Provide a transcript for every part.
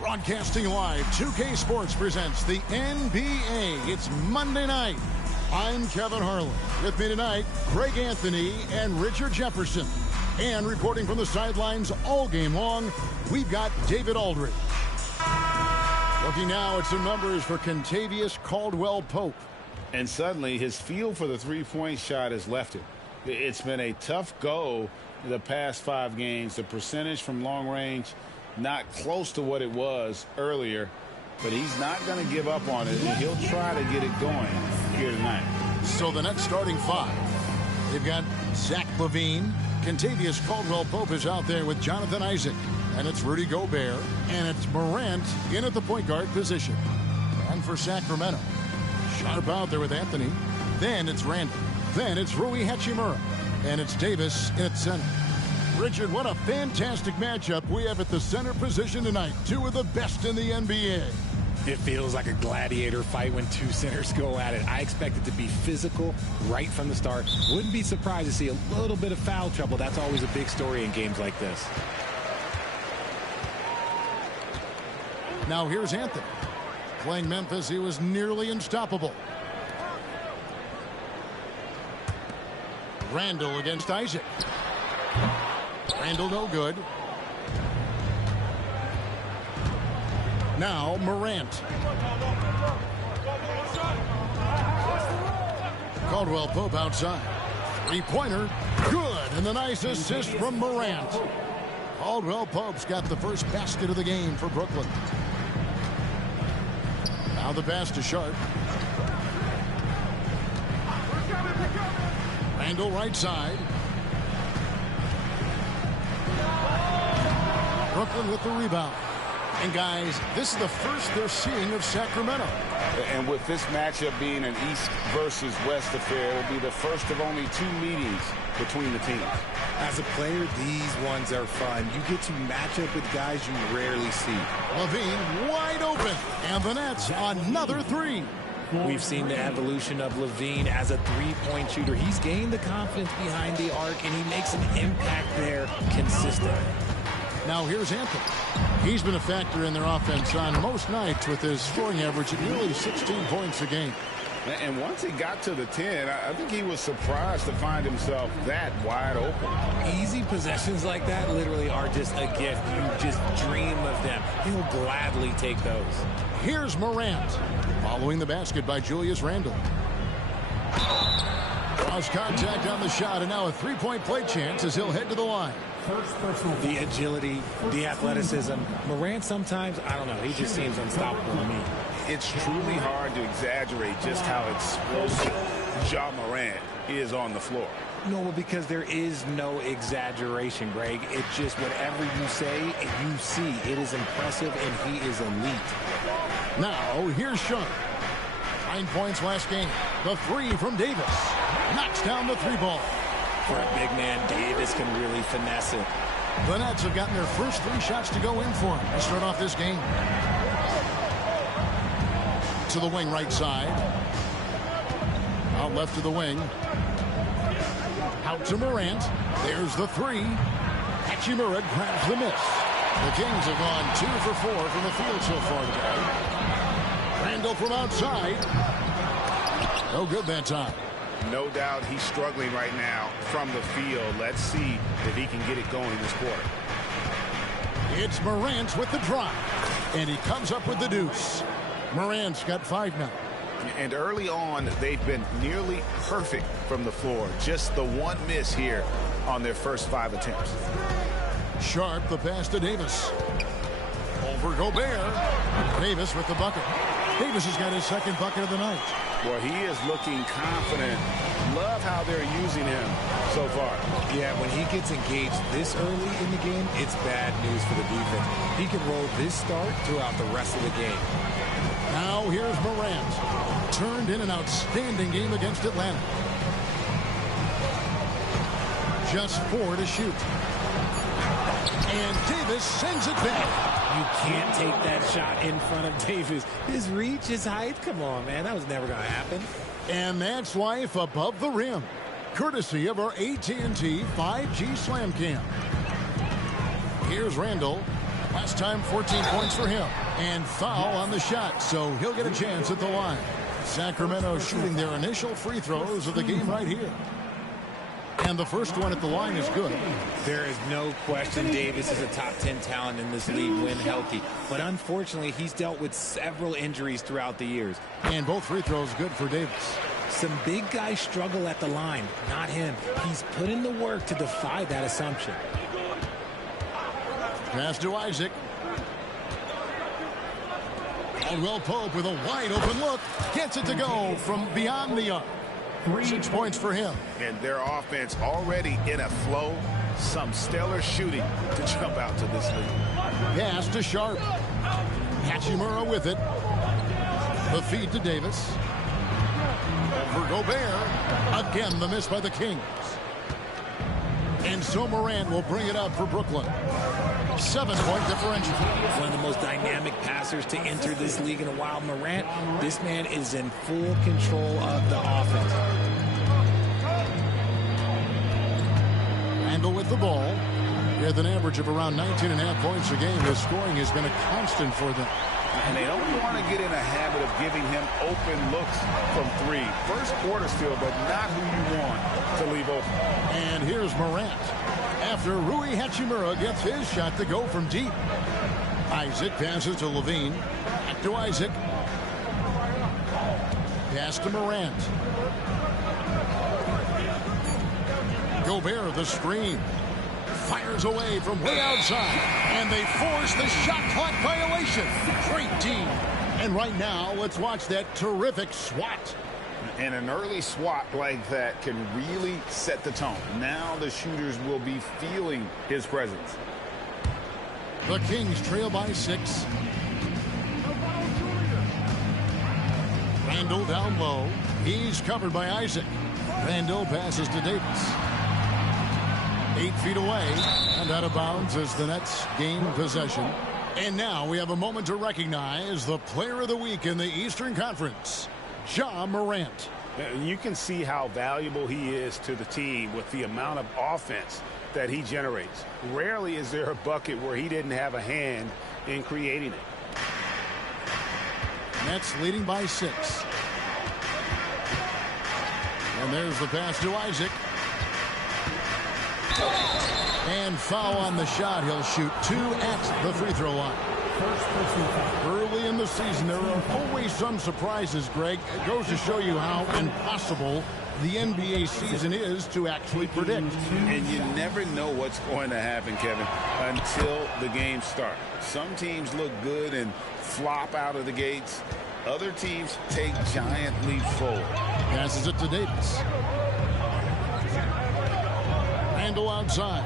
Broadcasting live, 2K Sports presents the NBA. It's Monday night. I'm Kevin Harlan. With me tonight, Greg Anthony and Richard Jefferson. And reporting from the sidelines all game long, we've got David Aldridge. Looking now at some numbers for Kentavious Caldwell-Pope. And suddenly, his feel for the three-point shot has left him. It's been a tough go the past 5 games. The percentage from long range, not close to what it was earlier, but he's not going to give up on it, and he'll try to get it going here tonight. So the next starting 5, they've got Zach LaVine. Kentavious Caldwell-Pope is out there with Jonathan Isaac, and it's Rudy Gobert, and it's Morant in at the point guard position. And for Sacramento, Sharp out there with Anthony. Then it's Randall. Then it's Rui Hachimura, and it's Davis in at center. Richard, what a fantastic matchup we have at the center position tonight. 2 of the best in the NBA. It feels like a gladiator fight when 2 centers go at it. I expect it to be physical right from the start. Wouldn't be surprised to see a little bit of foul trouble. That's always a big story in games like this. Now here's Anthony. Playing Memphis, he was nearly unstoppable. Randall against Isaac. Randall no good. Now Morant. Caldwell-Pope outside. Three-pointer. Good. And the nice assist from Morant. Caldwell-Pope's got the first basket of the game for Brooklyn. Now the pass to Sharp. Randall right side. Brooklyn with the rebound. And guys, this is the first they're seeing of Sacramento. And with this matchup being an East versus West affair, it will be the first of only 2 meetings between the teams. As a player, these ones are fun. You get to match up with guys you rarely see. LaVine wide open. And the Nets another 3. We've seen the evolution of LaVine as a three-point shooter. He's gained the confidence behind the arc, and he makes an impact there consistently. Now here's Anthony. He's been a factor in their offense on most nights with his scoring average at nearly 16 points a game. And once he got to the 10, I think he was surprised to find himself that wide open. Easy possessions like that literally are just a gift. You just dream of them. He'll gladly take those. Here's Morant. Following the basket by Julius Randle. Draws contact on the shot, and now a three-point play chance as he'll head to the line. The agility, the athleticism. Morant sometimes, I don't know, he just seems unstoppable to me. It's truly hard to exaggerate just how explosive Ja Morant is on the floor. No, because there is no exaggeration, Greg. It's just whatever you say, you see. It is impressive, and he is elite. Now, here's Sharp. 9 points last game. The three from Davis. Knocks down the three ball. For a big man, Davis can really finesse it. The Nets have gotten their first 3 shots to go in for him to start off this game. To the wing right side. Out left to the wing. Out to Morant. There's the three. Hachimura grabs the miss. The Kings have gone 2 for 4 from the field so far today. Randle from outside. No good that time. No doubt he's struggling right now from the field. Let's see if he can get it going this quarter. It's Morant with the drive. And he comes up with the deuce. Morant's got 5 now. And early on, they've been nearly perfect from the floor. Just the one miss here on their first 5 attempts. Sharp, the pass to Davis. Over Gobert. Davis with the bucket. Davis has got his second bucket of the night. Boy, he is looking confident. Love how they're using him so far. Yeah, when he gets engaged this early in the game, it's bad news for the defense. He can roll this start throughout the rest of the game. Now here's Morant. Turned in an outstanding game against Atlanta. Just 4 to shoot. And Davis sends it back. You can't take that shot in front of Davis. His reach, his height, come on, man. That was never going to happen. And that's life above the rim. Courtesy of our AT&T 5G Slam Cam. Here's Randle. Last time 14 points for him. And foul on the shot, so he'll get a chance at the line. Sacramento shooting their initial free throws of the game right here. And the first one at the line is good. There is no question Davis is a top 10 talent in this league when healthy. But unfortunately, he's dealt with several injuries throughout the years. And both free throws good for Davis. Some big guys struggle at the line, not him. He's put in the work to defy that assumption. Pass to Isaac. Caldwell Pope with a wide open look. Gets it to go from beyond the arc. 6 points for him. And their offense already in a flow. Some stellar shooting to jump out to this lead. Pass to Sharp. Hachimura with it. The feed to Davis. Over Gobert. Again, the miss by the Kings. And so Morant will bring it up for Brooklyn. 7-point differential. One of the most dynamic passers to enter this league in a while. Morant, this man is in full control of the offense. Randle with the ball. With an average of around 19.5 points a game, his scoring has been a constant for them. And they don't want to get in a habit of giving him open looks from 3. First quarter still, but not who you want to leave open. And here's Morant. After Rui Hachimura gets his shot to go from deep. Isaac passes to Levine. Back to Isaac. Pass to Morant. Gobert the screen. Fires away from way outside. And they force the shot clock violation. Great team. And right now, let's watch that terrific swat. And an early swat like that can really set the tone. Now the shooters will be feeling his presence. The Kings trail by 6. Randle down low. He's covered by Isaac. Randle passes to Davis. 8 feet away and out of bounds as the Nets gain possession. And now we have a moment to recognize the player of the week in the Eastern Conference, Ja Morant. You can see how valuable he is to the team with the amount of offense that he generates. Rarely is there a bucket where he didn't have a hand in creating it. Nets leading by 6. And there's the pass to Isaac. And foul on the shot. He'll shoot 2 at the free throw line. Early in the season, there are always some surprises, Greg. It goes to show you how impossible the NBA season is to actually predict. And you never know what's going to happen, Kevin, until the game starts. Some teams look good and flop out of the gates. Other teams take giant leaps forward. Passes it to Davis. Randall outside.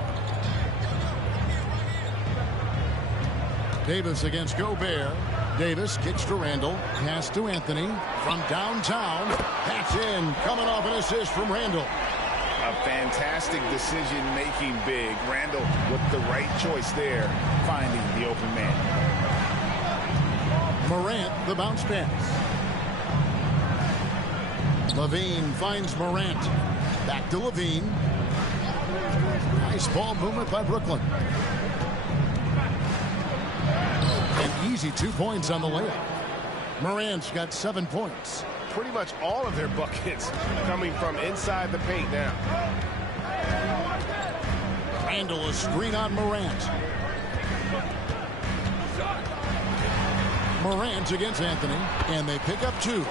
Davis against Gobert. Davis kicks to Randall. Pass to Anthony. From downtown. That's in. Coming off an assist from Randall. A fantastic decision-making big. Randall with the right choice there, finding the open man. Morant, the bounce pass. Levine finds Morant. Back to Levine. Nice ball movement by Brooklyn. An easy 2 points on the layup. Morant's got 7 points. Pretty much all of their buckets coming from inside the paint now. Randall, a screen on Morant. Morant against Anthony, and they pick up 2.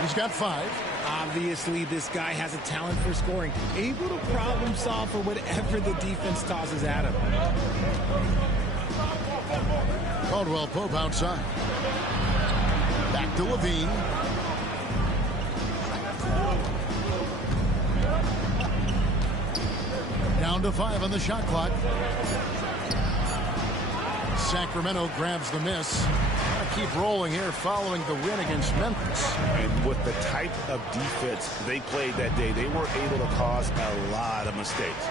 He's got 5. Obviously, this guy has a talent for scoring. Able to problem solve for whatever the defense tosses at him. Caldwell Pope outside. Back to Levine. Down to 5 on the shot clock. Sacramento grabs the miss. Keep rolling here following the win against Memphis. And with the type of defense they played that day, they were able to cause a lot of mistakes.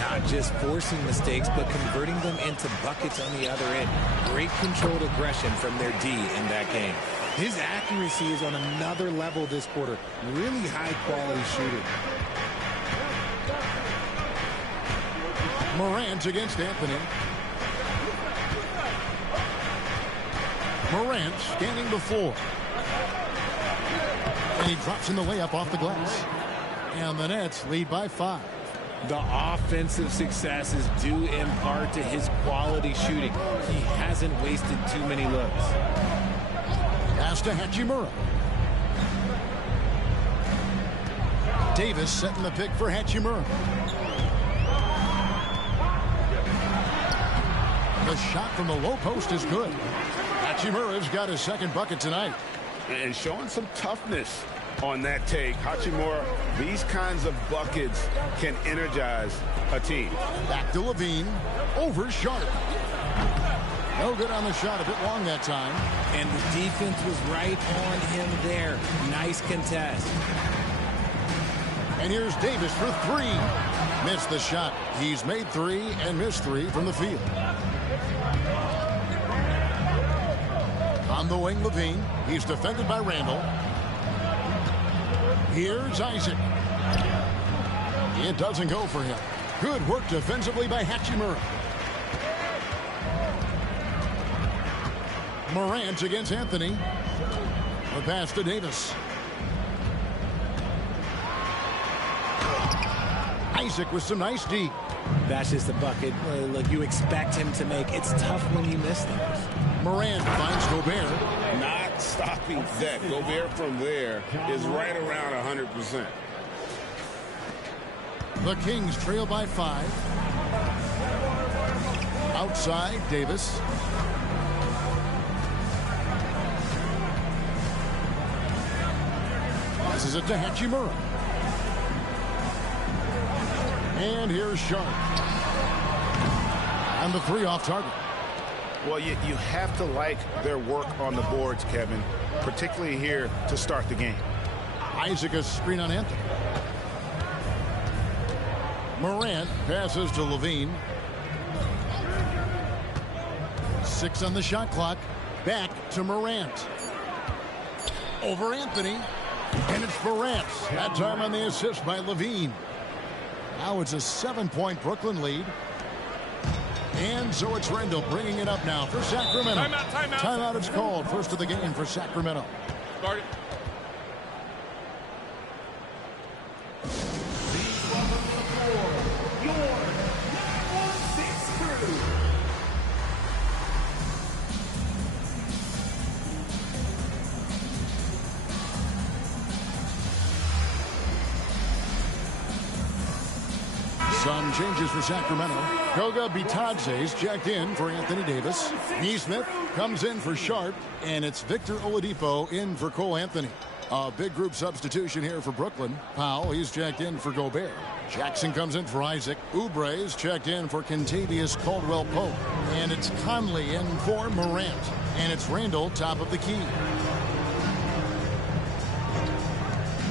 Not just forcing mistakes, but converting them into buckets on the other end. Great controlled aggression from their D in that game. His accuracy is on another level this quarter. Really high-quality shooting. Morant against Anthony. Morant scanning the floor. And he drops in the layup off the glass. And the Nets lead by 5. The offensive success is due in part to his quality shooting. He hasn't wasted too many looks. Pass to Hachimura. Davis setting the pick for Hachimura. The shot from the low post is good. Hachimura's got his second bucket tonight. And showing some toughness on that take. Hachimura, these kinds of buckets can energize a team. Back to Levine. Over Sharp. No good on the shot. A bit long that time. And the defense was right on him there. Nice contest. And here's Davis for 3. Missed the shot. He's made 3 and missed 3 from the field. On the wing, Levine. He's defended by Randall. Here's Isaac. It doesn't go for him. Good work defensively by Hachimura. Morant against Anthony. The pass to Davis. Isaac with some nice D. That's just a bucket like you expect him to make. It's tough when you miss those. Morant finds Gobert. Not stopping that. Gobert from there is right around 100%. The Kings trail by 5. Outside, Davis. Passes it to Hachimura. And here's Sharp. And the 3 off target. Well, you have to like their work on the boards, Kevin, particularly here to start the game. Isaac a screen on Anthony. Morant passes to Levine. 6 on the shot clock. Back to Morant. Over Anthony. And it's Morant. That time on the assist by Levine. Now it's a 7-point Brooklyn lead. And so it's Randall bringing it up now for Sacramento. Timeout. Timeout is called. First of the game for Sacramento. Start it. Some changes for Sacramento. Goga Bitadze's checked in for Anthony Davis. Neesmith comes in for Sharp, and it's Victor Oladipo in for Cole Anthony. A big group substitution here for Brooklyn. Powell, he's checked in for Gobert. Jackson comes in for Isaac. Oubre is checked in for Kentavious Caldwell-Pope. And it's Conley in for Morant. And it's Randall top of the key.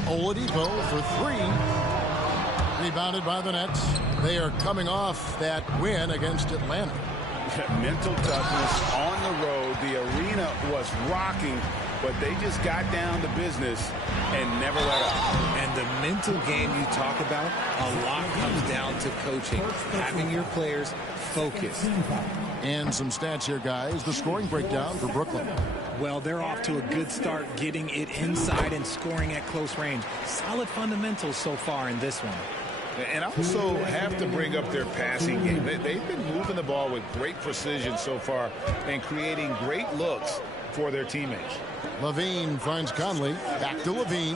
Oladipo for three. Rebounded by the Nets. They are coming off that win against Atlanta. Mental toughness on the road. The arena was rocking, but they just got down to business and never let up. And the mental game you talk about, a lot comes down to coaching, having your players focused. And some stats here, guys. The scoring breakdown for Brooklyn. Well, they're off to a good start getting it inside and scoring at close range. Solid fundamentals so far in this one. And also have to bring up their passing game. They've been moving the ball with great precision so far and creating great looks for their teammates. Levine finds Conley. Back to Levine.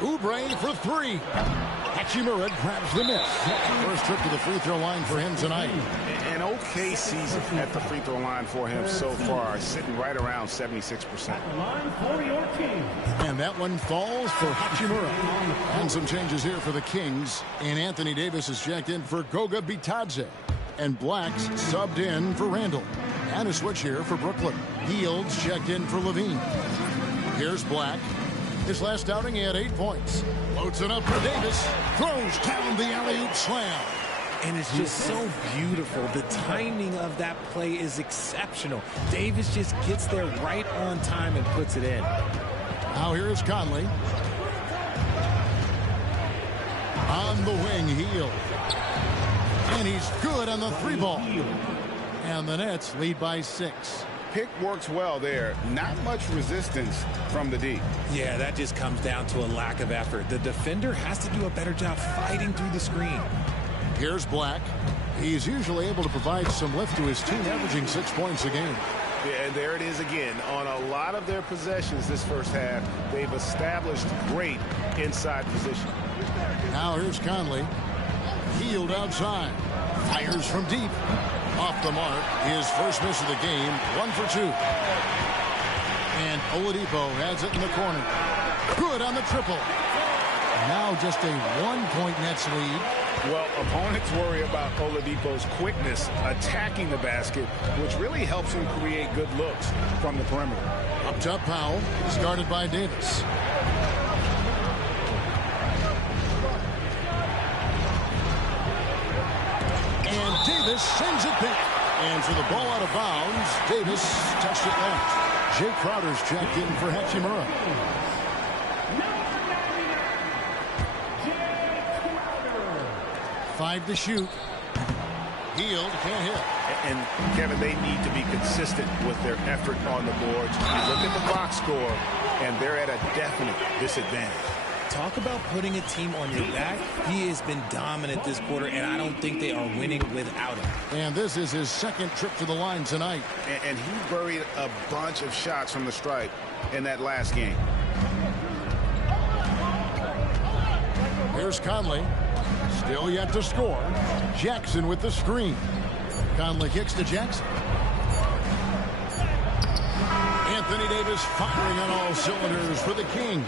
Oubre for three. Hachimura grabs the miss. First trip to the free throw line for him tonight. An okay season at the free throw line for him so far, sitting right around 76%. And that one falls for Hachimura. And some changes here for the Kings. And Anthony Davis is checked in for Goga Bitadze. And Black's subbed in for Randall. And a switch here for Brooklyn. Yields checked in for Levine. Here's Black. His last outing, he had 8 points. Loads it up for Davis. Throws down the alley-oop slam. And it's just so beautiful. The timing of that play is exceptional. Davis just gets there right on time and puts it in. Now here is Conley. On the wing, Hield. And he's good on the three ball. And the Nets lead by 6. Pick works well there. Not much resistance from the D. Yeah, that just comes down to a lack of effort. The defender has to do a better job fighting through the screen. Here's Black. He's usually able to provide some lift to his team, averaging 6 points a game. Yeah, and there it is again. On a lot of their possessions this first half, they've established great inside position. Now here's Conley. Hield outside. Fires from deep. Off the mark. His first miss of the game. 1 for 2. And Oladipo has it in the corner. Good on the triple. Now just a 1-point Nets lead. Well, opponents worry about Oladipo's quickness attacking the basket, which really helps him create good looks from the perimeter. Up top, Powell. Started by Davis. And Davis sends it back. And for the ball out of bounds, Davis touched it left. Jay Crowder's checked in for Hachimura. 5 to shoot. Hield can't hit. And Kevin, they need to be consistent with their effort on the boards. You look at the box score, and they're at a definite disadvantage. Talk about putting a team on your back. He has been dominant this quarter, and I don't think they are winning without him. And this is his second trip to the line tonight. And he buried a bunch of shots from the stripe in that last game. Here's Conley. Still yet to score. Jackson with the screen. Conley kicks to Jackson. Anthony Davis firing on all cylinders for the King.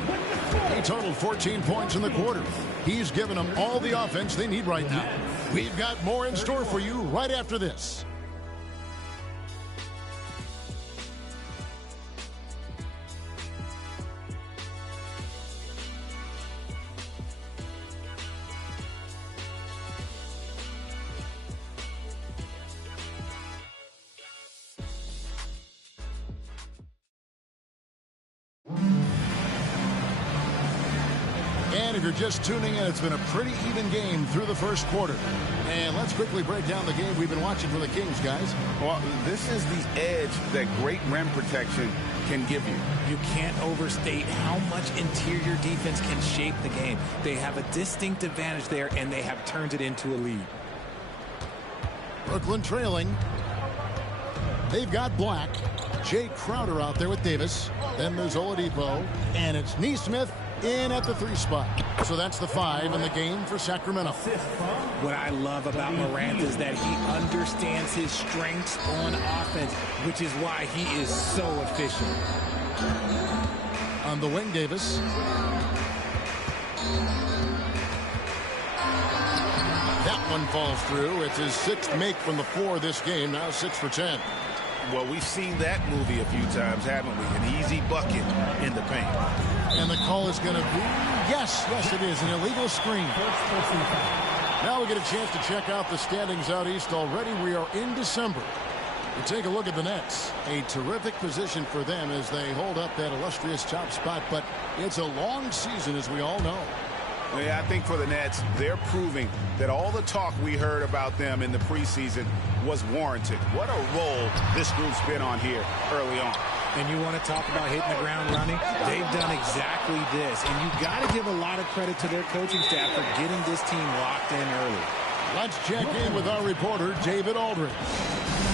He totaled 14 points in the quarter. He's given them all the offense they need right now. We've got more in store for you right after this. And if you're just tuning in, it's been a pretty even game through the first quarter. And let's quickly break down the game we've been watching for the Kings, guys. Well, this is the edge that great rim protection can give you. You can't overstate how much interior defense can shape the game. They have a distinct advantage there, and they have turned it into a lead. Brooklyn trailing. They've got Black. Jay Crowder out there with Davis. Then there's Oladipo. And it's Neesmith in at the 3 spot. So that's the 5 in the game for Sacramento. What I love about Morant is that he understands his strengths on offense, which is why he is so efficient. On the wing, Davis. That one falls through. It's his 6th make from the floor this game. Now 6 for 10. Well, we've seen that movie a few times, haven't we? An easy bucket in the paint. And the call is going to be, yes, it is, an illegal screen. Now we get a chance to check out the standings out east already. We are in December. You take a look at the Nets. A terrific position for them as they hold up that illustrious top spot, but it's a long season, as we all know. Yeah, I think for the Nets, they're proving that all the talk we heard about them in the preseason was warranted. What a role this group's been on here early on. And you want to talk about hitting the ground running? They've done exactly this. And you got to give a lot of credit to their coaching staff for getting this team locked in early. Let's check in with our reporter, David Aldridge.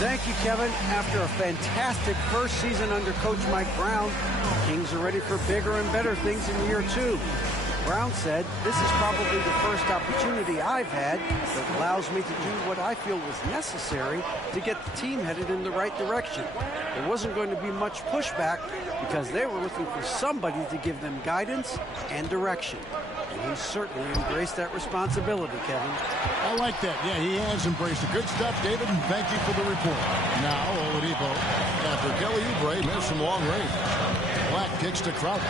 Thank you, Kevin. After a fantastic first season under Coach Mike Brown, Kings are ready for bigger and better things in year 2. Brown said, "This is probably the first opportunity I've had that allows me to do what I feel was necessary to get the team headed in the right direction. There wasn't going to be much pushback because they were looking for somebody to give them guidance and direction." And he certainly embraced that responsibility, Kevin. I like that. Yeah, he has embraced it. Good stuff, David, and thank you for the report. Now, Oladipo, after Kelly Oubre missed from long range. Black kicks to Crowder.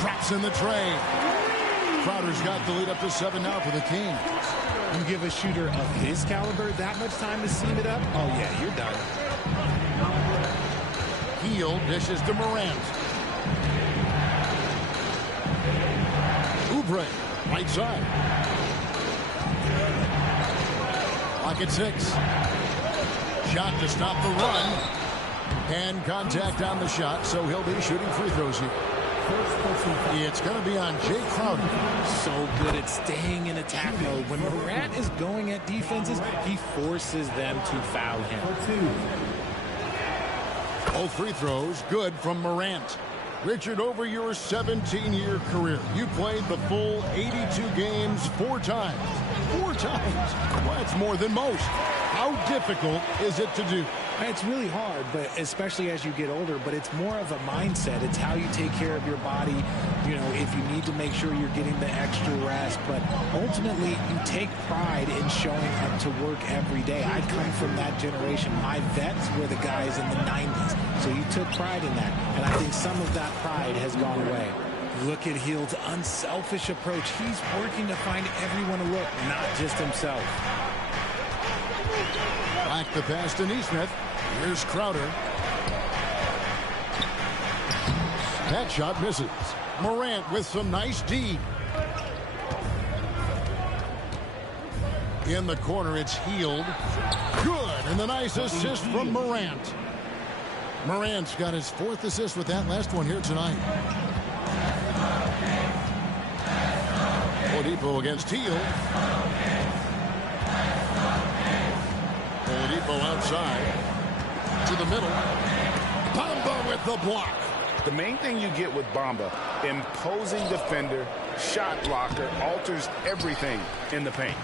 Traps in the tray. Crowder's got the lead up to 7 now for the Kings. You give a shooter of his caliber that much time to seam it up? Oh, yeah, you're done. Heel dishes to Morant. Oubre, right side. Clock at 6. Shot to stop the run. Hand contact on the shot, so he'll be shooting free throws here. It's going to be on Jay Crowder. So good at staying in attack mode. When Morant is going at defenses, he forces them to foul him. Both free throws good from Morant. Richard, over your 17-year career, you played the full 82 games 4 times. 4 times. Well, that's more than most. How difficult is it to do? It's really hard, but especially as you get older, but it's more of a mindset. It's how you take care of your body, you know, if you need to make sure you're getting the extra rest. But ultimately, you take pride in showing up to work every day. I come from that generation. My vets were the guys in the 90s, so you took pride in that. And I think some of that pride has gone away. Look at Hield's unselfish approach. He's working to find everyone to look, not just himself. Back the pass to Nesmith. Here's Crowder. That shot misses. Morant with some nice D. In the corner, it's Hield. Good, and the nice assist from Morant. Morant's got his 4th assist with that last one here tonight. Oladipo against Hield. Oladipo outside to the middle. Bamba with the block. The main thing you get with Bamba, imposing defender, shot blocker, alters everything in the paint.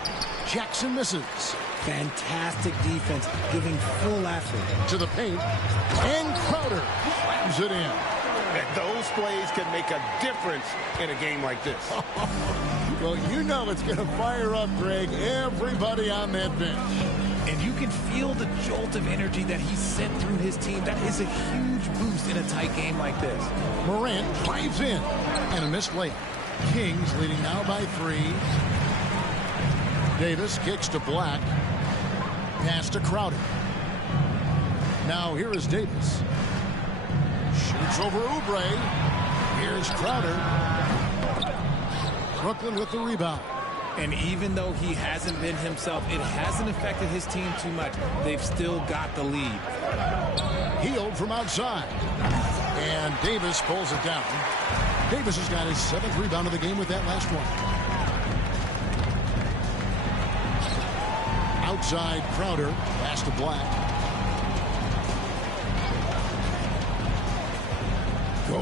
Jackson misses. Fantastic defense, giving full effort. To the paint. And Crowder slams it in. And those plays can make a difference in a game like this. Well, you know it's going to fire up, Greg, everybody on that bench. And you can feel the jolt of energy that he sent through his team. That is a huge boost in a tight game like this. Morant drives in. And a missed layup. Kings leading now by 3. Davis kicks to Black. Pass to Crowder. Now here is Davis. Shoots over Oubre. Here's Crowder. Brooklyn with the rebound. And even though he hasn't been himself, it hasn't affected his team too much. They've still got the lead. Hield from outside. And Davis pulls it down. Davis has got his 7th rebound of the game with that last one. Outside Crowder. Pass to Black.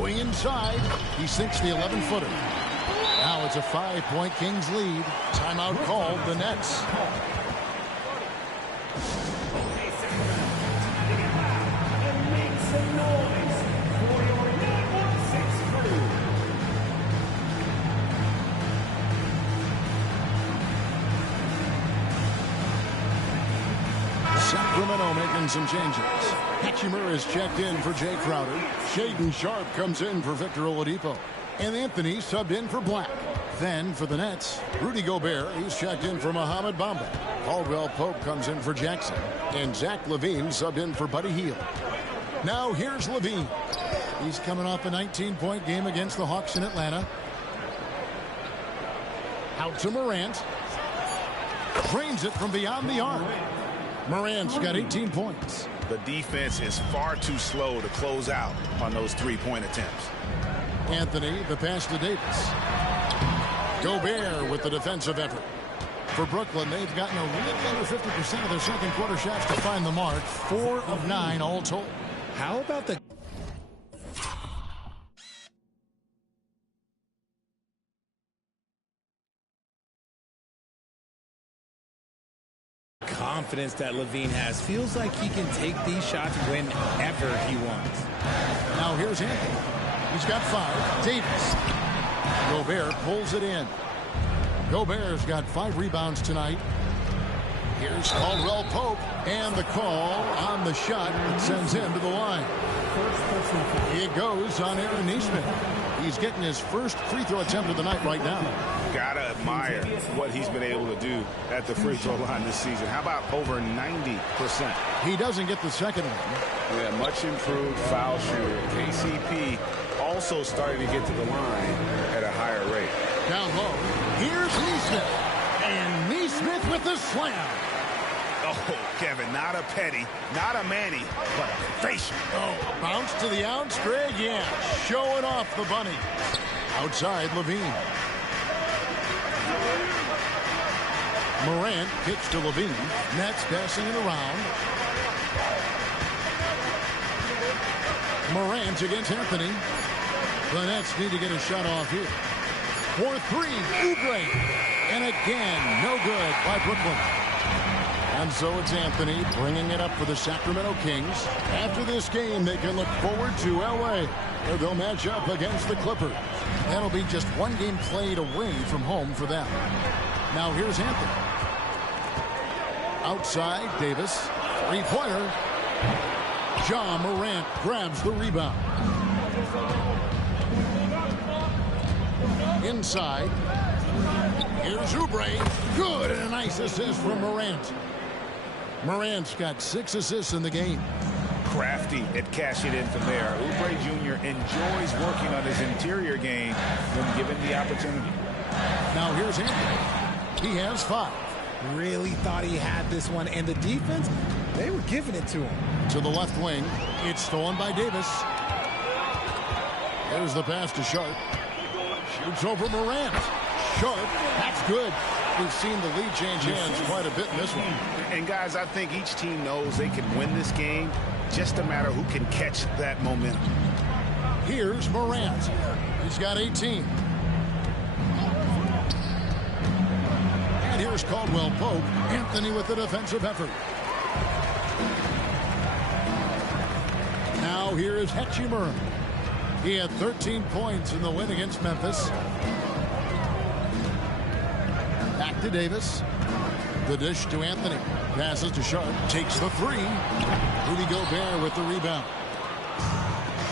Going inside. He sinks the 11-footer. Now it's a 5-point Kings lead. Timeout called the Nets. Sacramento making some changes. Hatchimer is checked in for Jay Crowder. Shaden Sharp comes in for Victor Oladipo. And Anthony subbed in for Black. Then for the Nets, Rudy Gobert, he's checked in for Mohamed Bamba. Caldwell Pope comes in for Jackson. And Zach LaVine subbed in for Buddy Hield. Now here's LaVine. He's coming off a 19-point game against the Hawks in Atlanta. Out to Morant. Drains it from beyond the arc. Morant's got 18 points. The defense is far too slow to close out on those three-point attempts. Anthony, the pass to Davis. Gobert with the defensive effort. For Brooklyn, they've gotten a little under 50% of their second quarter shots to find the mark. 4 of 9 all told. How about the confidence that LaVine has? Feels like he can take these shots whenever he wants. Now here's Anthony. He's got 5. Davis. Gobert pulls it in. Gobert's got 5 rebounds tonight. Here's Caldwell Pope. And the call on the shot that sends him to the line. It goes on Aaron Nesmith. He's getting his first free throw attempt of the night right now. Gotta admire what he's been able to do at the free throw line this season. How about over 90%? He doesn't get the second one. Yeah, much improved foul shooter. KCP also starting to get to the line at a higher rate. Down low. Here's Nesmith. And Nesmith with the slam. Oh, Kevin, not a Petty, not a Manny, but a facial. Oh, bounce to the outs, Greg. Yeah, showing off the bunny. Outside, LaVine. Morant kicks to LaVine. Nets passing it around. Morant against Anthony. The Nets need to get a shot off here. For 3, Oubre. And again, no good by Brooklyn. And so it's Anthony bringing it up for the Sacramento Kings. After this game, they can look forward to L.A., where they'll match up against the Clippers. That'll be just 1 game played away from home for them. Now here's Anthony. Outside, Davis. 3-pointer. Ja Morant grabs the rebound. Inside. Here's Oubre. Good, and a nice assist from Morant. Morant's got 6 assists in the game. Crafty at cashing in from there. Oubre Jr. enjoys working on his interior game when given the opportunity. Now here's Anthony. He has 5. Really thought he had this one, and the defense, they were giving it to him. To the left wing. It's stolen by Davis. There's the pass to Sharp. Shoots over Morant. Sharp. That's good. We've seen the lead change hands quite a bit in this one. And guys, I think each team knows they can win this game. Just a matter who can catch that momentum. Here's Morant. He's got 18. And here's Caldwell Pope. Anthony with the defensive effort. Now here is Hatchimer. He had 13 points in the win against Memphis. Back to Davis. The dish to Anthony. Passes to Sharp. Takes the 3. Rudy Gobert with the rebound.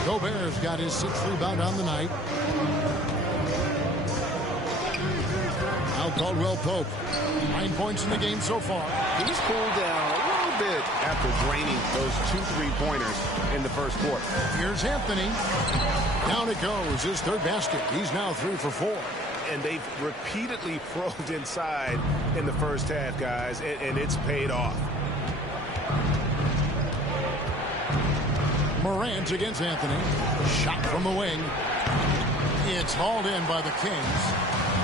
Gobert's got his 6th rebound on the night. Now Caldwell Pope. 9 points in the game so far. He's cooled down a little bit after draining those 2 3-pointers in the first quarter. Here's Anthony. Down it goes. His 3rd basket. He's now 3 for 4. And they've repeatedly probed inside in the first half, guys, and it's paid off. Morant against Anthony. Shot from the wing. It's hauled in by the Kings.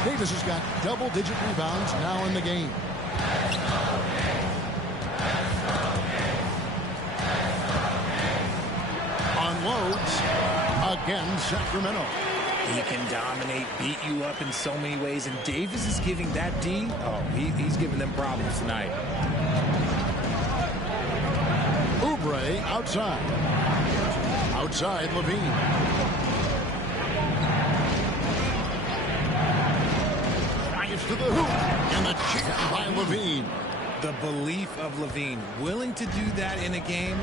Davis has got double-digit rebounds now in the game. Unloads. again, Sacramento. He can dominate, beat you up in so many ways, and Davis is giving that D, he's giving them problems tonight. Oubre outside. Outside, Levine. Drives to the hoop, and the jam by Levine. The belief of Levine, willing to do that in a game,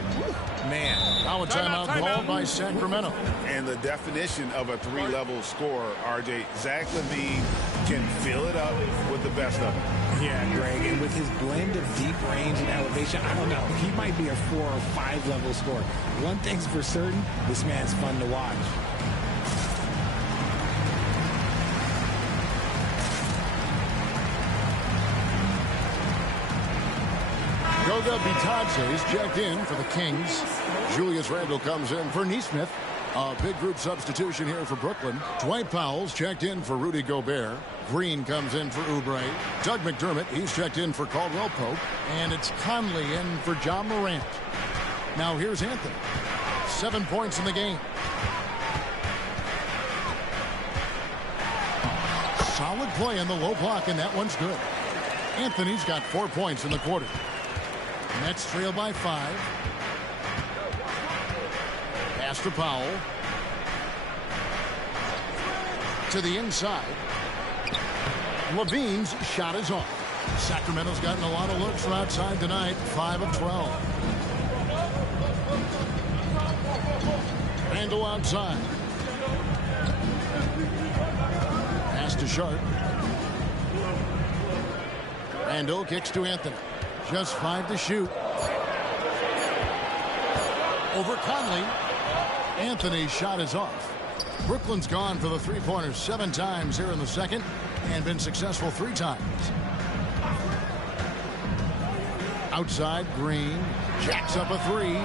man. Now a timeout called by Sacramento. And the definition of a three-level scorer, RJ, Zach Levine can fill it up with the best of it. Yeah, Greg, and with his blend of deep range and elevation, I don't know, he might be a 4 or 5 level scorer. One thing's for certain, this man's fun to watch. Goga Bitadze is checked in for the Kings. Julius Randle comes in for Nesmith. A big group substitution here for Brooklyn. Dwight Powell's checked in for Rudy Gobert. Green comes in for Oubre. Doug McDermott, he's checked in for Caldwell Pope. And it's Conley in for John Morant. Now here's Anthony. 7 points in the game. Solid play in the low block, and that one's good. Anthony's got 4 points in the quarter. Nets trail by 5. Pass to Powell. To the inside. Levine's shot is off. Sacramento's gotten a lot of looks from outside tonight. 5 of 12. Randle outside. Pass to Sharp. Randle kicks to Anthony. Just 5 to shoot. Over Conley. Anthony's shot is off. Brooklyn's gone for the three-pointers 7 times here in the second and been successful 3 times. Outside, Green jacks up a 3.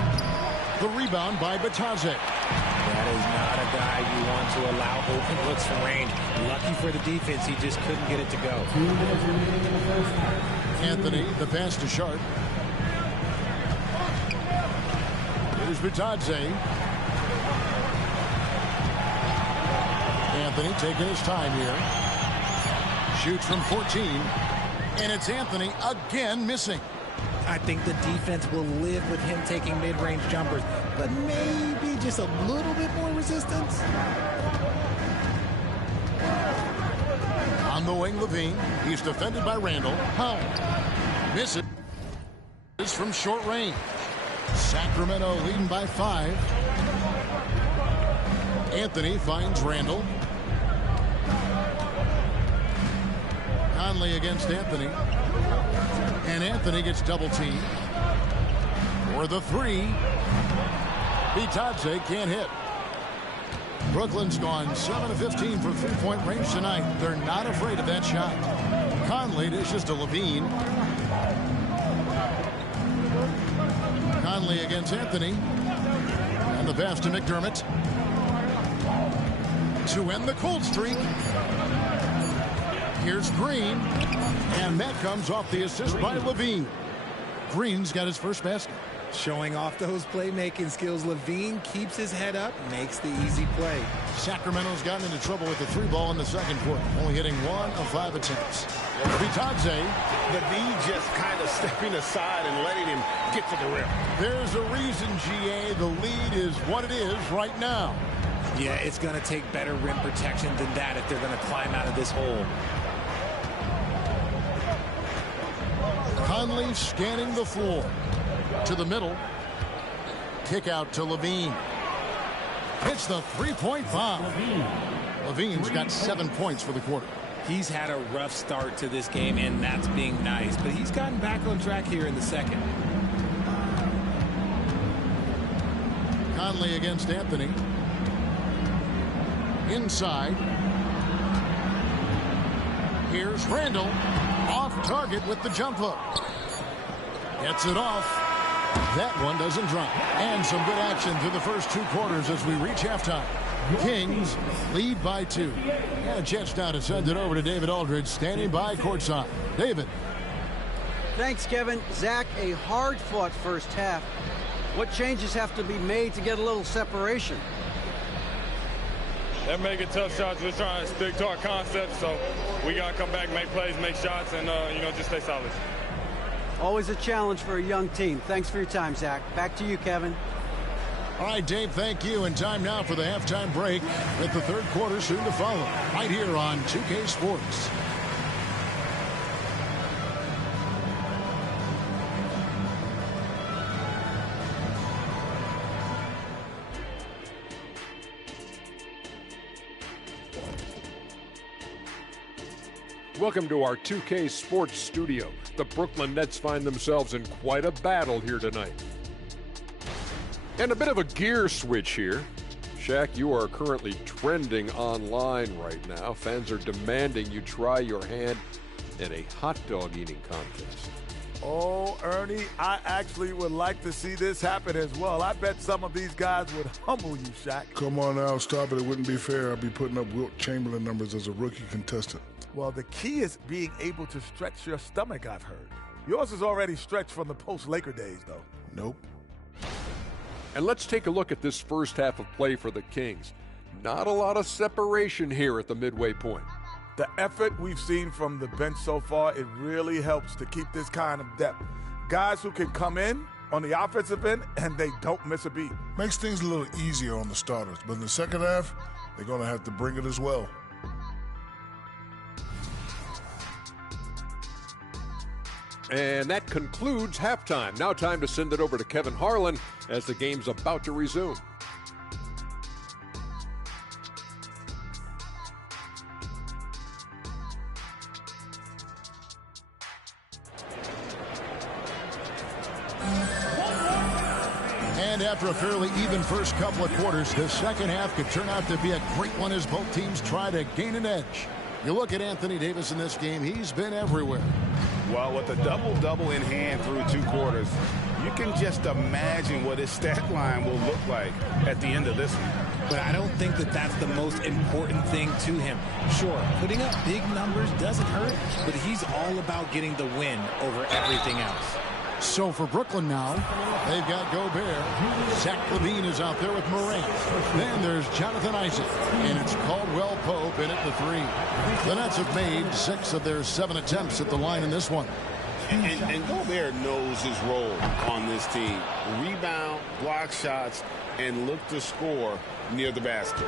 The rebound by Bitadze. That is not a guy you want to allow open looks from range. Lucky for the defense, he just couldn't get it to go. Anthony, the pass to Sharp. Here's Bitadze. Anthony taking his time here. Shoots from 14. And it's Anthony again missing. I think the defense will live with him taking mid-range jumpers, but maybe just a little bit more resistance. On the wing, Levine. He's defended by Randle. Powell misses from short range. Sacramento leading by 5. Anthony finds Randle. Conley against Anthony. And Anthony gets double teamed. For the 3. Bitadze can't hit. Brooklyn's gone 7 of 15 from three-point range tonight. They're not afraid of that shot. Conley dishes to Levine. Conley against Anthony. And the pass to McDermott. To end the cold streak. Here's Green. And that comes off the assist by Levine. Green's got his first basket. Showing off those playmaking skills, Levine keeps his head up, makes the easy play. Sacramento's gotten into trouble with the 3 ball in the second quarter, only hitting 1 of 5 attempts. Bitadze. Levine just kind of stepping aside and letting him get to the rim. There's a reason, GA, the lead is what it is right now. Yeah, it's going to take better rim protection than that if they're going to climb out of this hole. Conley scanning the floor. To the middle. Kick out to Levine. Hits the three-point bomb. Levine's got 7 points for the quarter. He's had a rough start to this game, and that's being nice. But he's gotten back on track here in the second. Conley against Anthony. Inside. Here's Randle. Off target with the jump hook. Gets it off. That one doesn't drop. And some good action through the first 2 quarters as we reach halftime. Kings lead by 2. And a chance now to send it over to David Aldridge, standing by courtside. David. Thanks, Kevin. Zach, a hard-fought first half. What changes have to be made to get a little separation? they're making tough shots. We're trying to stick to our concept, so we got to come back, make plays, make shots, and, just stay solid. Always a challenge for a young team. Thanks for your time, Zach. Back to you, Kevin. All right, Dave, thank you. And time now for the halftime break with the third quarter soon to follow right here on 2K Sports. Welcome to our 2K Sports studio. The Brooklyn Nets find themselves in quite a battle here tonight. And a bit of a gear switch here. Shaq, you are currently trending online right now. Fans are demanding you try your hand in a hot dog eating contest. Oh, Ernie, I actually would like to see this happen as well. I bet some of these guys would humble you, Shaq. Come on now, stop it. It wouldn't be fair. I'd be putting up Wilt Chamberlain numbers as a rookie contestant. Well, the key is being able to stretch your stomach, I've heard. Yours is already stretched from the post-Laker days, though. Nope. And let's take a look at this first half of play for the Kings. Not a lot of separation here at the midway point. The effort we've seen from the bench so far, it really helps to keep this kind of depth. Guys who can come in on the offensive end and they don't miss a beat. Makes things a little easier on the starters, but in the second half, they're going to have to bring it as well. And that concludes halftime. Now time to send it over to Kevin Harlan as the game's about to resume. And after a fairly even first couple of quarters, the second half could turn out to be a great one as both teams try to gain an edge. You look at Anthony Davis in this game, he's been everywhere. Well, with a double-double in hand through 2 quarters, you can just imagine what his stat line will look like at the end of this one. But I don't think that that's the most important thing to him. Sure, putting up big numbers doesn't hurt, but he's all about getting the win over everything else. So for Brooklyn now, they've got Gobert. Zach LaVine is out there with Morant. Then there's Jonathan Isaac. And it's Caldwell Pope in at the 3. The Nets have made 6 of their 7 attempts at the line in this one. And Gobert knows his role on this team. Rebound, block shots, and look to score near the basket.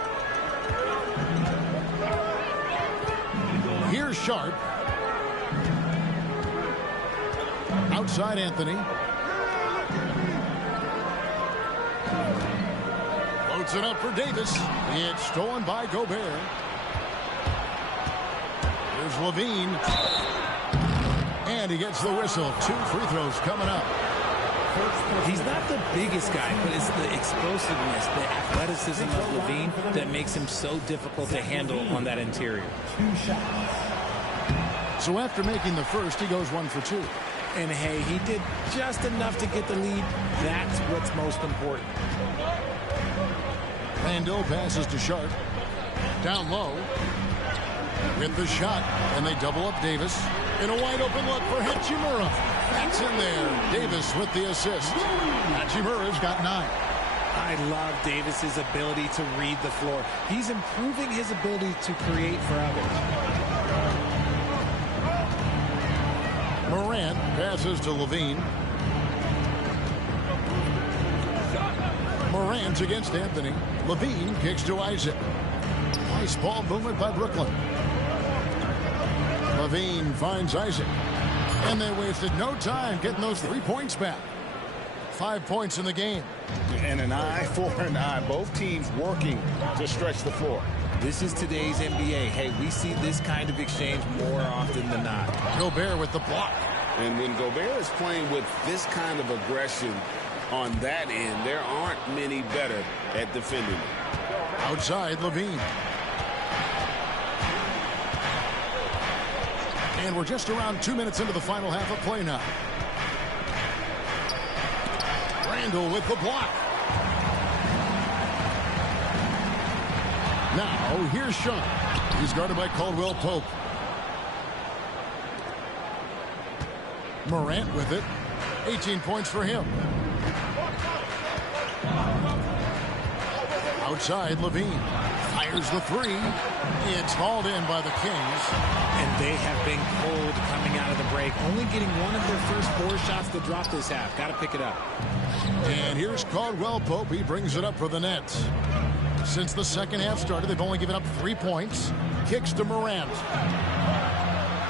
Here's Sharp. Outside Anthony. Floats it up for Davis. It's stolen by Gobert. Here's LaVine. And he gets the whistle. 2 free throws coming up. He's not the biggest guy, but it's the explosiveness, the athleticism of LaVine that makes him so difficult to handle on that interior. So after making the first, he goes 1 for 2. And hey, he did just enough to get the lead. That's what's most important. Randall passes to Sharp. Down low. With the shot. And they double up Davis. In a wide open look for Hachimura. That's in there. Davis with the assist. Hachimura's got 9. I love Davis's ability to read the floor. He's improving his ability to create for others. Morant passes to LaVine. Morant against Anthony. LaVine kicks to Isaac. Nice ball movement by Brooklyn. LaVine finds Isaac. And they wasted no time getting those 3 points back. 5 points in the game. And an eye for an eye. Both teams working to stretch the floor. This is today's NBA. Hey, we see this kind of exchange more often than not. Gobert with the block. And when Gobert is playing with this kind of aggression on that end, there aren't many better at defending. Outside, LaVine. And we're just around 2 minutes into the final half of play now. Randall with the block. Now, here's Sean. He's guarded by Caldwell Pope. Morant with it. 18 points for him. Outside, LaVine. Fires the three. It's hauled in by the Kings. And they have been cold coming out of the break. Only getting one of their first 4 shots to drop this half. Got to pick it up. And here's Caldwell Pope. He brings it up for the Nets. Since the second half started, they've only given up 3 points. Kicks to Morant.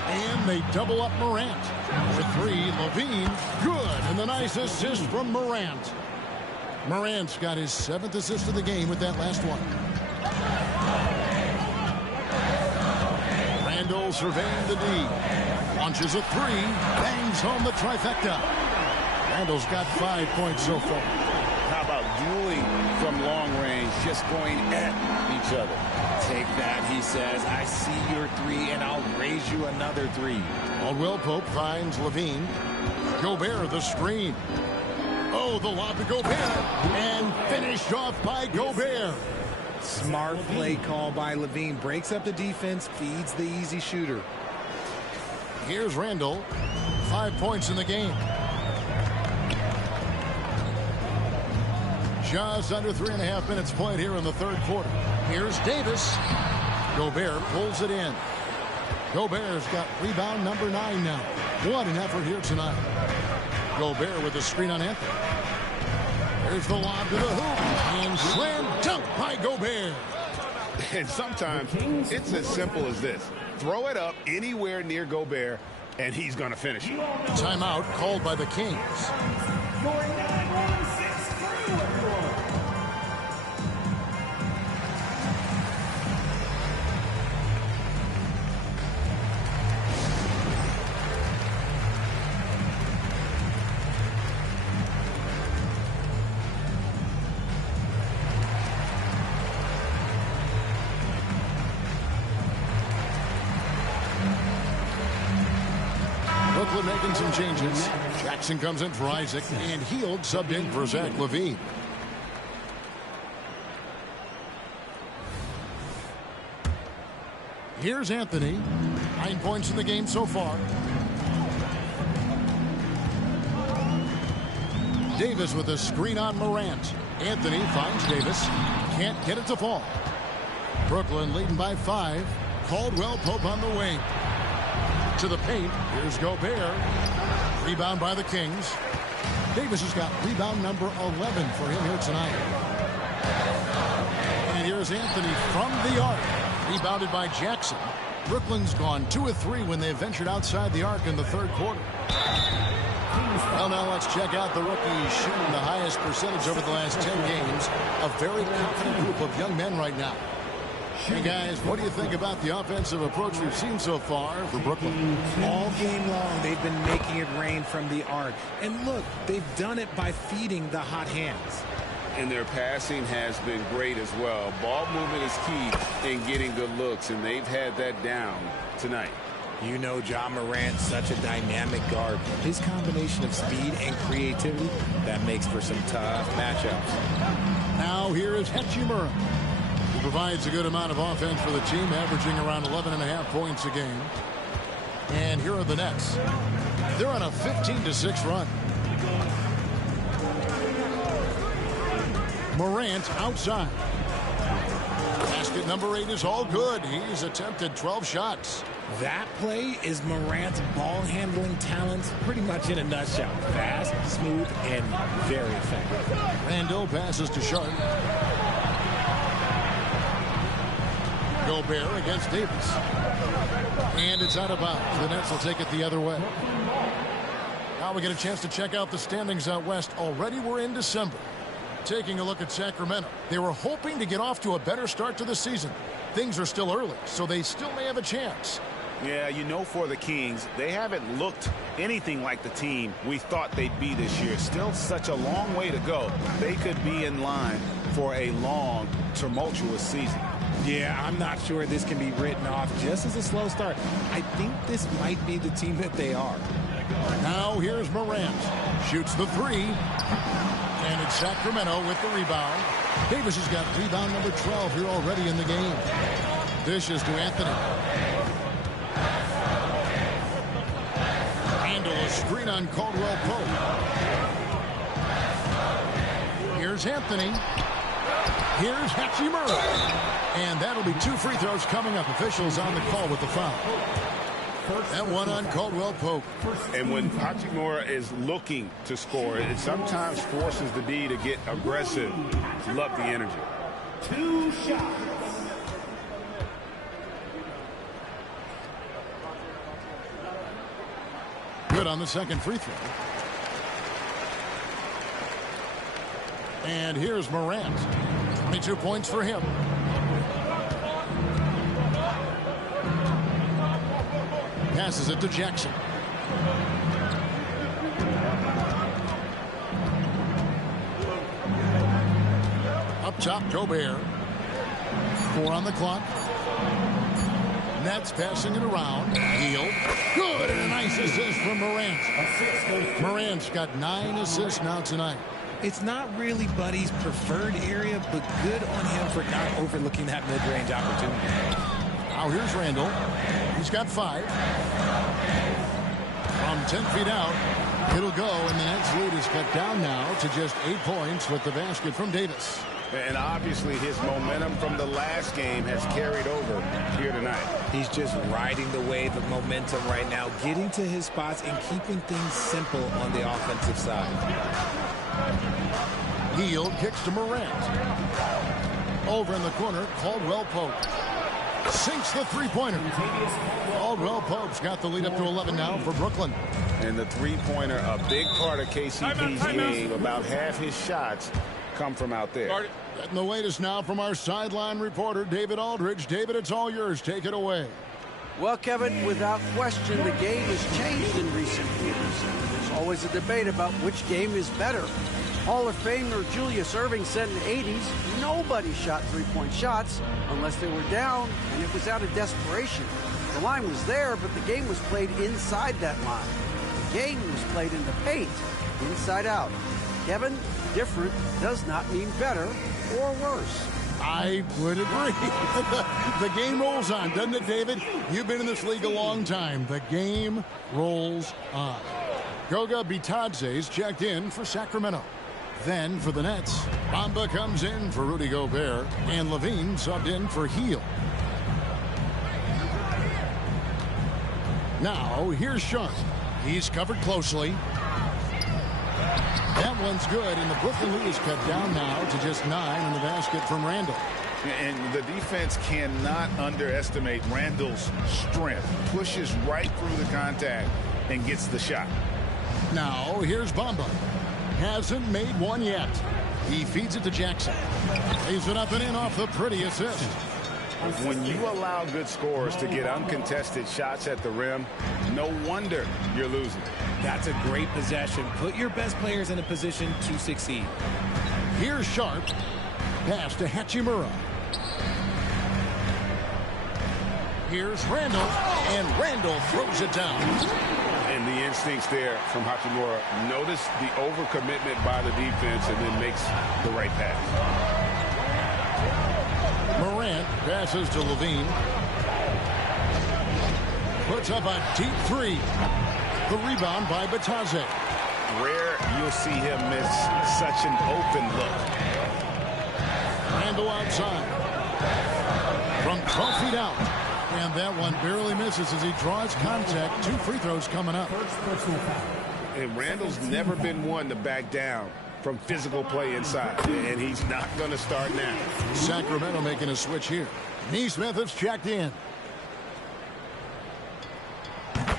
And they double up Morant. The three, Levine, good. And the nice assist from Morant. Morant's got his 7th assist of the game with that last one. Randall surveying the D. Launches a three. Bangs home the trifecta. Randall's got 5 points so far. How about dueling from long range, just going at each other? Take that, he says. I see your 3, and I'll raise you another 3. Caldwell Pope finds Levine. Gobert the screen. Oh, the lob to Gobert. And finished off by Gobert. Smart play call by Levine. Breaks up the defense, feeds the easy shooter. Here's Randall. 5 points in the game. Just under 3.5 minutes played here in the third quarter. Here's Davis. Gobert pulls it in. Gobert's got rebound number 9 now. What an effort here tonight. Gobert with the screen on Anthony. There's the lob to the hoop. And slam dunk by Gobert. And sometimes it's as simple as this. Throw it up anywhere near Gobert, and he's going to finish it. Timeout called by the Kings. Brooklyn making some changes. Jackson comes in for Isaac, and Hield subbed in for Zach LaVine. Here's Anthony. 9 points in the game so far. Davis with a screen on Morant. Anthony finds Davis. Can't get it to fall. Brooklyn leading by 5. Caldwell Pope on the wing. To the paint. Here's Gobert. Rebound by the Kings. Davis has got rebound number 11 for him here tonight. And here's Anthony from the arc. Rebounded by Jackson. Brooklyn's gone 2 of 3 when they ventured outside the arc in the third quarter. Well, now let's check out the rookies shooting the highest percentage over the last 10 games. A very confident group of young men right now. Hey, guys, what do you think about the offensive approach we've seen so far for Brooklyn? All game long, they've been making it rain from the arc. And look, they've done it by feeding the hot hands. And their passing has been great as well. Ball movement is key in getting good looks, and they've had that down tonight. You know Ja Morant's such a dynamic guard. His combination of speed and creativity, that makes for some tough matchups. Now here is Hachimura, who provides a good amount of offense for the team, averaging around 11.5 points a game. And here are the Nets. They're on a 15-6 run. Morant outside. Basket number 8 is all good. He's attempted 12 shots. That play is Morant's ball handling talents pretty much in a nutshell. Fast, smooth, and very effective. Randall passes to Sharp. Gobert against Davis. And it's out of bounds. The Nets will take it the other way. Now we get a chance to check out the standings out west. Already we're in December. Taking a look at Sacramento. They were hoping to get off to a better start to the season. Things are still early, so they still may have a chance. Yeah, you know, for the Kings, they haven't looked anything like the team we thought they'd be this year. Still such a long way to go. They could be in line for a long, tumultuous season. Yeah, I'm not sure this can be written off just as a slow start. I think this might be the team that they are. Now here's Morant. Shoots the 3. And it's Sacramento with the rebound. Davis has got rebound number 12 here already in the game. Dishes to Anthony. Handle a screen on Caldwell Pope. Here's Anthony. Here's Hachimura. And that'll be 2 free throws coming up. Officials on the call with the foul. That one on Caldwell Pope. And when Hachimura is looking to score, it sometimes forces the D to get aggressive. Love the energy. 2 shots. Good on the second free throw. And here's Morant. 22 points for him. Passes it to Jackson. Up top, Gobert. 4 on the clock. Nets passing it around. Heel. Good, and a nice assist from Morant. Morant's got 9 assists now tonight. It's not really Buddy's preferred area, but good on him for not overlooking that mid-range opportunity. Now here's Randall. He's got 5. From 10 feet out, it'll go, and the Nets lead is cut down now to just 8 points with the basket from Davis. And obviously his momentum from the last game has carried over here tonight. He's just riding the wave of momentum right now, getting to his spots and keeping things simple on the offensive side. Heel kicks to Morant. Over in the corner, Caldwell Pope. Sinks the three-pointer. Caldwell Pope's got the lead up to 11 now for Brooklyn. And the three-pointer, a big part of KCP's game. About half his shots come from out there. And the latest now from our sideline reporter, David Aldridge. David, it's all yours. Take it away. Well, Kevin, without question, the game has changed in recent years. There's always a debate about which game is better. Hall of Famer Julius Erving said in the 80s, nobody shot three-point shots unless they were down, and it was out of desperation. The line was there, but the game was played inside that line. The game was played in the paint, inside out. Kevin, different does not mean better or worse. I would agree. The game rolls on, doesn't it, David? You've been in this league a long time. The game rolls on. Goga Bitadze's checked in for Sacramento. Then for the Nets, Bamba comes in for Rudy Gobert, and Levine subbed in for Heel. Now, here's Sharp. He's covered closely. That one's good, and the Brooklyn lead is cut down now to just 9 in the basket from Randall. And the defense cannot underestimate Randall's strength. Pushes right through the contact and gets the shot. Now, here's Bamba. Hasn't made one yet. He feeds it to Jackson. Leaves it up and in off the pretty assist. When you allow good scorers to get uncontested shots at the rim, no wonder you're losing. That's a great possession. Put your best players in a position to succeed. Here's Sharp. Pass to Hachimura. Here's Randall, and Randall throws it down. And the instincts there from Hachimura. Notice the overcommitment by the defense and then makes the right pass. Morant passes to Levine. Puts up a deep 3. The rebound by Bitadze. Rare you'll see him miss such an open look. Randall outside. From 12 feet out. And that one barely misses as he draws contact. 2 free throws coming up. And Randall's never been one to back down from physical play inside. And he's not going to start now. Sacramento making a switch here. Neesmith has checked in.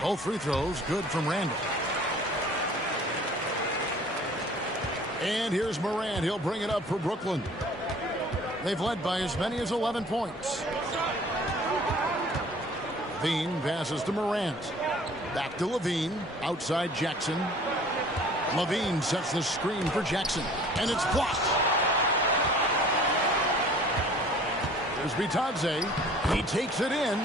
Both free throws good from Randall. And here's Morant. He'll bring it up for Brooklyn. They've led by as many as 11 points. Levine passes to Morant. Back to Levine. Outside Jackson. Levine sets the screen for Jackson. And it's blocked. There's Bitadze. He takes it in.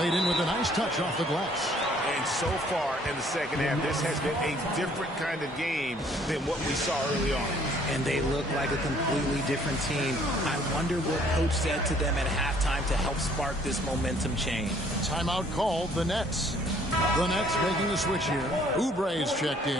Laid in with a nice touch off the glass. And so far in the second half, this has been a different kind of game than what we saw early on. And they look like a completely different team. I wonder what coach said to them at halftime to help spark this momentum change. Timeout called the Nets. The Nets making a switch here. Oubre's checked in.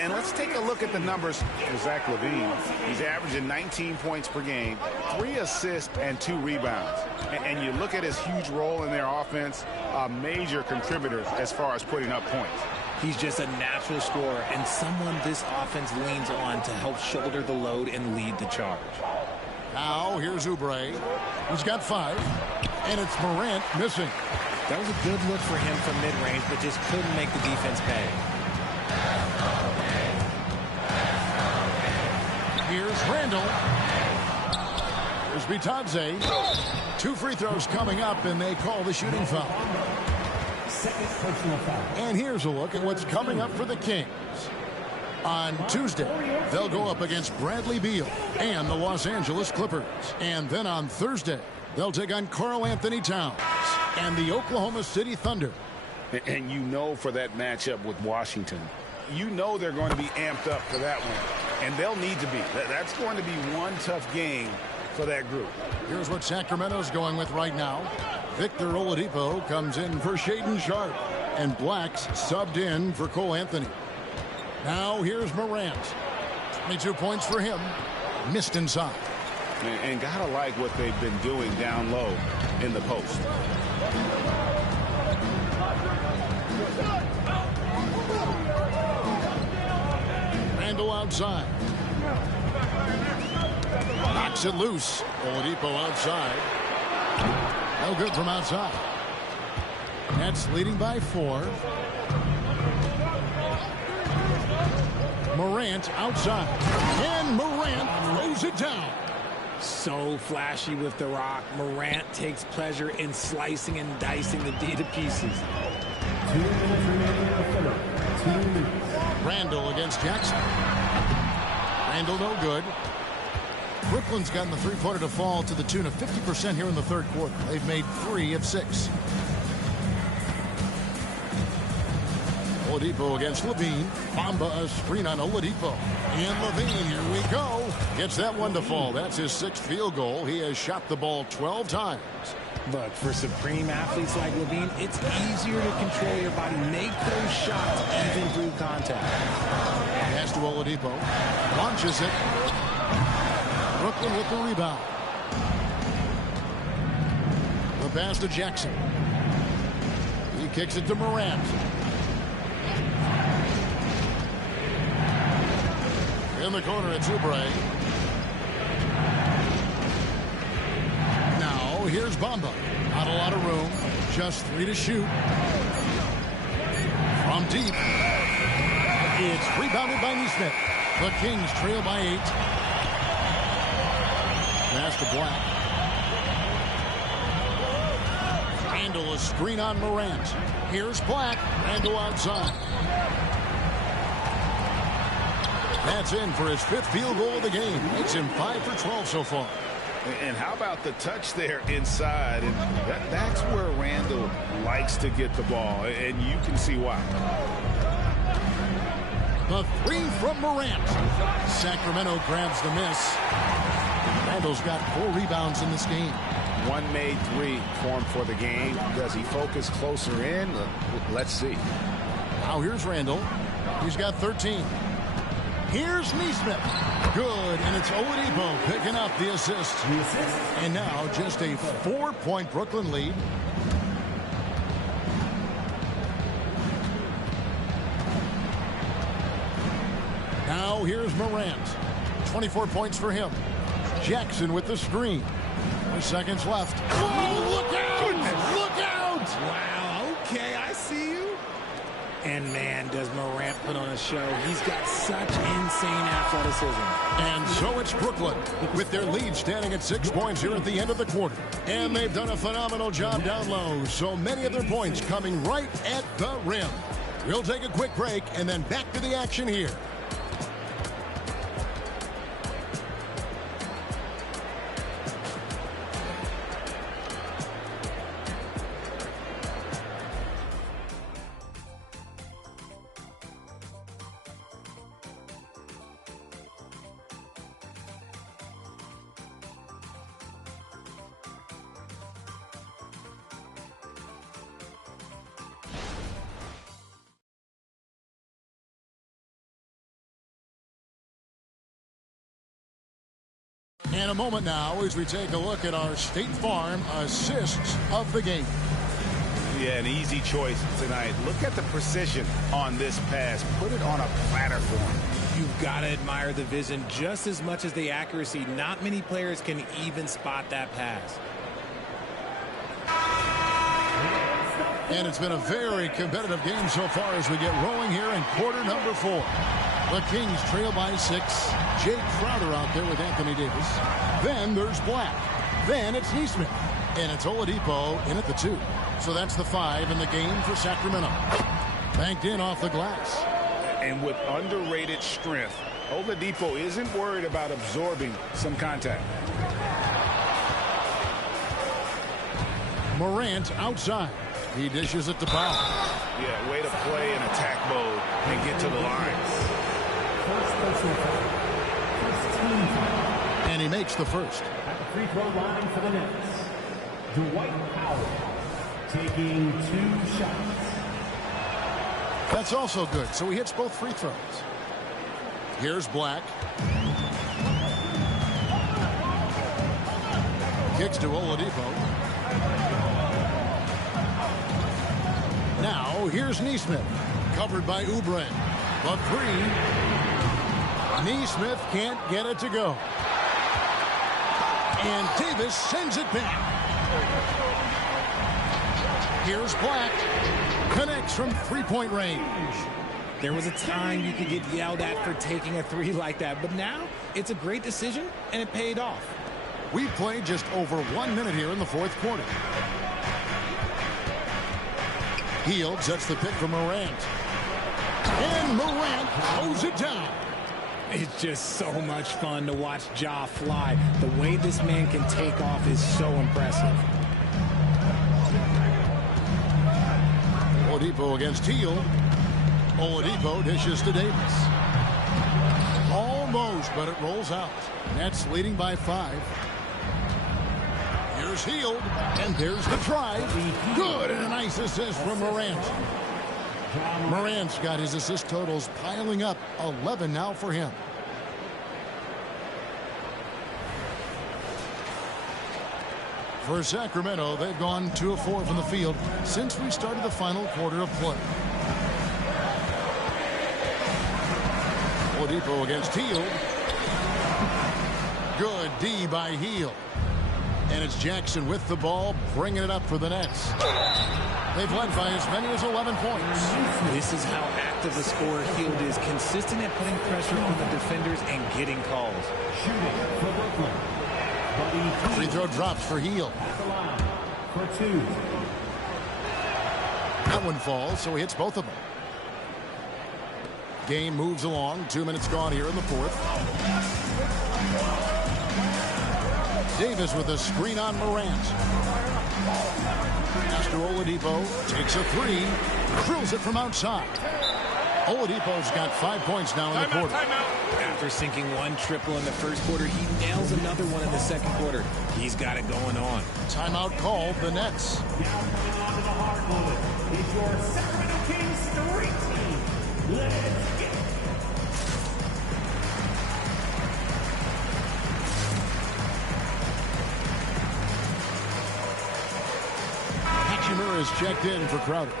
And let's take a look at the numbers for Zach LaVine. He's averaging 19 points per game, 3 assists, and 2 rebounds. And you look at his huge role in their offense, a major contributor as far as putting up points. He's just a natural scorer and someone this offense leans on to help shoulder the load and lead the charge. Now, here's Oubre. He's got 5. And it's Morant missing. That was a good look for him from mid-range, but just couldn't make the defense pay. Here's Randall. Here's Bitadze. 2 free throws coming up, and they call the shooting foul. Second personal foul. And here's a look at what's coming up for the Kings. On Tuesday, they'll go up against Bradley Beal and the Los Angeles Clippers. And then on Thursday, they'll take on Karl Anthony Towns and the Oklahoma City Thunder. And you know, for that matchup with Washington, you know they're going to be amped up for that one. And they'll need to be. That's going to be one tough game for that group. Here's what Sacramento's going with right now. Victor Oladipo comes in for Shaedon Sharpe. And Black's subbed in for Cole Anthony. Now here's Morant. 22 points for him. Missed inside. And gotta like what they've been doing down low in the post. Randall outside. Knocks it loose. Oladipo outside. No good from outside. Nets leading by 4. Morant outside. And Morant throws it down. So flashy with the rock. Morant takes pleasure in slicing and dicing the D to pieces. 2 minutes remaining in the third. 2 minutes. Randall against Jackson. Randall no good. Brooklyn's gotten the three-pointer to fall to the tune of 50% here in the third quarter. They've made 3 of 6. Oladipo against Levine. Bamba a screen on Oladipo. And Levine, here we go. Gets that one to fall. That's his 6th field goal. He has shot the ball 12 times. Look, for supreme athletes like Levine, it's easier to control your body. Make those shots even through contact. Pass to Oladipo. Launches it. Brooklyn with the rebound. The pass to Jackson. He kicks it to Morant. In the corner, it's Oubre. Now, here's Bamba. Not a lot of room. Just 3 to shoot. From deep. It's rebounded by Nesmith. The Kings trail by 8. Pass to Black. Randall a screen on Morant. Here's Black. Randall outside. That's in for his 5th field goal of the game. Makes him 5 for 12 so far. And how about the touch there inside? And that's where Randall likes to get the ball, and you can see why. The 3 from Morant. Sacramento grabs the miss. Randall's got 4 rebounds in this game. 1 made 3 for him for the game. Does he focus closer in? Let's see. Now here's Randall. He's got 13. Here's Nesmith. Good, and it's Oladipo picking up the assist. And now just a 4-point Brooklyn lead. Now here's Morant. 24 points for him. Jackson with the screen. 4 seconds left. Oh, look out! Look out! Wow, okay, I see you. And man, does Morant put on a show. He's got such insane athleticism. And so it's Brooklyn with their lead standing at 6 points here at the end of the quarter. And they've done a phenomenal job down low. So many of their points coming right at the rim. We'll take a quick break and then back to the action here. And a moment now as we take a look at our State Farm assists of the game. Yeah, an easy choice tonight. Look at the precision on this pass. Put it on a platter for him. You've got to admire the vision just as much as the accuracy. Not many players can even spot that pass. And it's been a very competitive game so far as we get rolling here in quarter number 4. The Kings trail by 6. Jake Crowder out there with Anthony Davis. Then there's Black. Then it's Neesmith. And it's Oladipo in at the 2. So that's the 5 in the game for Sacramento. Banked in off the glass. And with underrated strength, Oladipo isn't worried about absorbing some contact. Morant outside. He dishes it to Powell. Yeah, way to play in attack mode and get to the line. And he makes the first. At the free throw line for the Nets, Dwight Powell taking 2 shots. That's also good. So he hits both free throws. Here's Black. Kicks to Oladipo. Now here's Neesmith. Covered by Oubre. The 3. Neesmith can't get it to go. And Davis sends it back. Here's Black. Connects from three-point range. There was a time you could get yelled at for taking a 3 like that, but now it's a great decision, and it paid off. We've played just over 1 minute here in the 4th quarter. Hield sets the pick for Morant. And Morant throws it down. It's just so much fun to watch Ja fly. The way this man can take off is so impressive. Oladipo against Hield. Oladipo dishes to Davis. Almost, but it rolls out. Nets leading by 5. Here's Hield, and there's the try. Good, and a nice assist from Morant. Morant's got his assist totals piling up. 11 now for him. For Sacramento, they've gone 2 of 4 from the field since we started the final quarter of play. Oladipo against Hield. Good D by Hield. And it's Jackson with the ball, bringing it up for the Nets. They've led by as many as 11 points. This is how active the scorer Hield is, consistent at putting pressure on the defenders and getting calls. Shooting for Brooklyn. Free throw drops for Hield. At the line for 2. That one falls, so he hits both of them. Game moves along. 2 minutes gone here in the 4th. Davis with a screen on Morant. Pass to Oladipo. Takes a 3. Drills it from outside. Oladipo's got 5 points now in the quarter. After sinking 1 triple in the first quarter, he nails another one in the second quarter. He's got it going on. Timeout called the Nets. Now coming on to the hardwood is your Sacramento Kings 3 team. Let's get it. Hachimura is checked in for Crowder.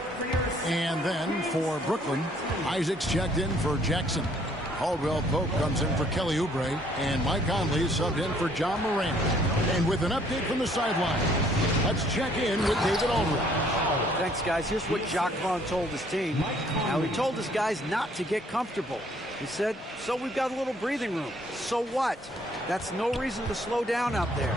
And then for Brooklyn, Isaac's checked in for Jackson. Caldwell Pope comes in for Kelly Oubre. And Mike Conley is subbed in for John Morant. And with an update from the sideline, let's check in with David Aldridge. Thanks, guys. Here's what Jacques Vaughn told his team. Now, he told his guys not to get comfortable. He said, so we've got a little breathing room. So what? That's no reason to slow down out there.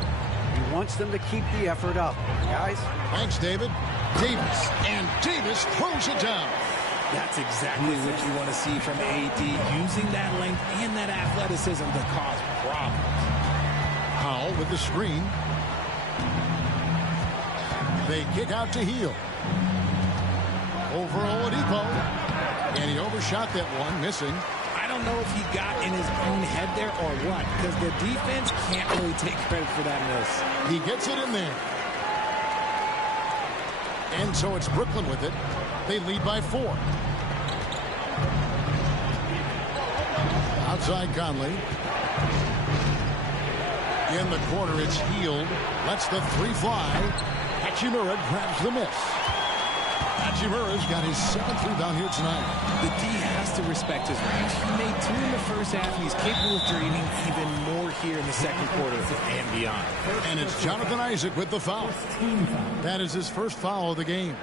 He wants them to keep the effort up. Guys? Thanks, David. Davis. And Davis throws it down. That's exactly what you want to see from AD, using that length and that athleticism to cause problems. Powell with the screen. They kick out to Hield. Over Oladipo. And he overshot that one, missing. I don't know if he got in his own head there or what, because the defense can't really take credit for that miss. He gets it in there. And so it's Brooklyn with it. They lead by 4. Outside Conley. In the corner, it's Healed. Lets the three fly. Hachimura grabs the miss. Hachimura's got his 7th rebound here tonight. The D has to respect his range. He made 2 in the first half, and he's capable of draining even more here in the second quarter and beyond. And it's Jonathan Isaac with the foul. That is his first foul of the game.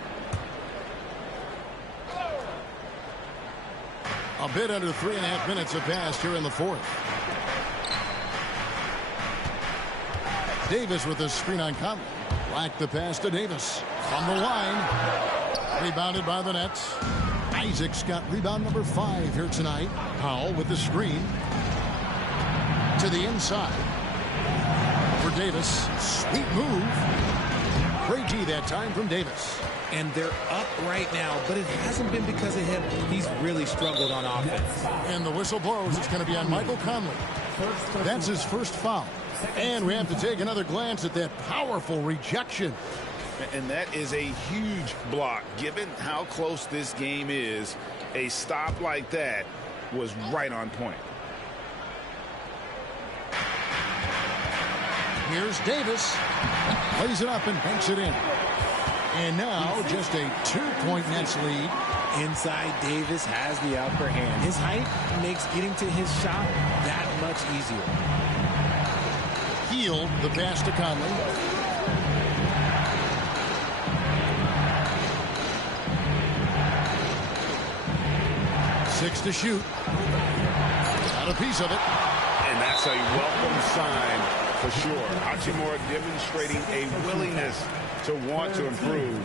A bit under 3.5 minutes have passed here in the fourth. Davis with a screen on Conley. Black the pass to Davis. From the line. Rebounded by the Nets. Isaac's got rebound number 5 here tonight. Powell with the screen. To the inside. For Davis. Sweet move. Great D that time from Davis. And they're up right now, but it hasn't been because of him. He's really struggled on offense. And the whistle blows. It's going to be on Michael Conley. That's his first foul. And we have to take another glance at that powerful rejection. And that is a huge block. Given how close this game is, a stop like that was right on point. Here's Davis. Plays it up and banks it in. And now just a 2-point Nets lead. Inside, Davis has the upper hand. His height makes getting to his shot that much easier. Healed the pass to Conley. Six to shoot. Got a piece of it. And that's a welcome sign for sure. Hachimura demonstrating a willingness to want to improve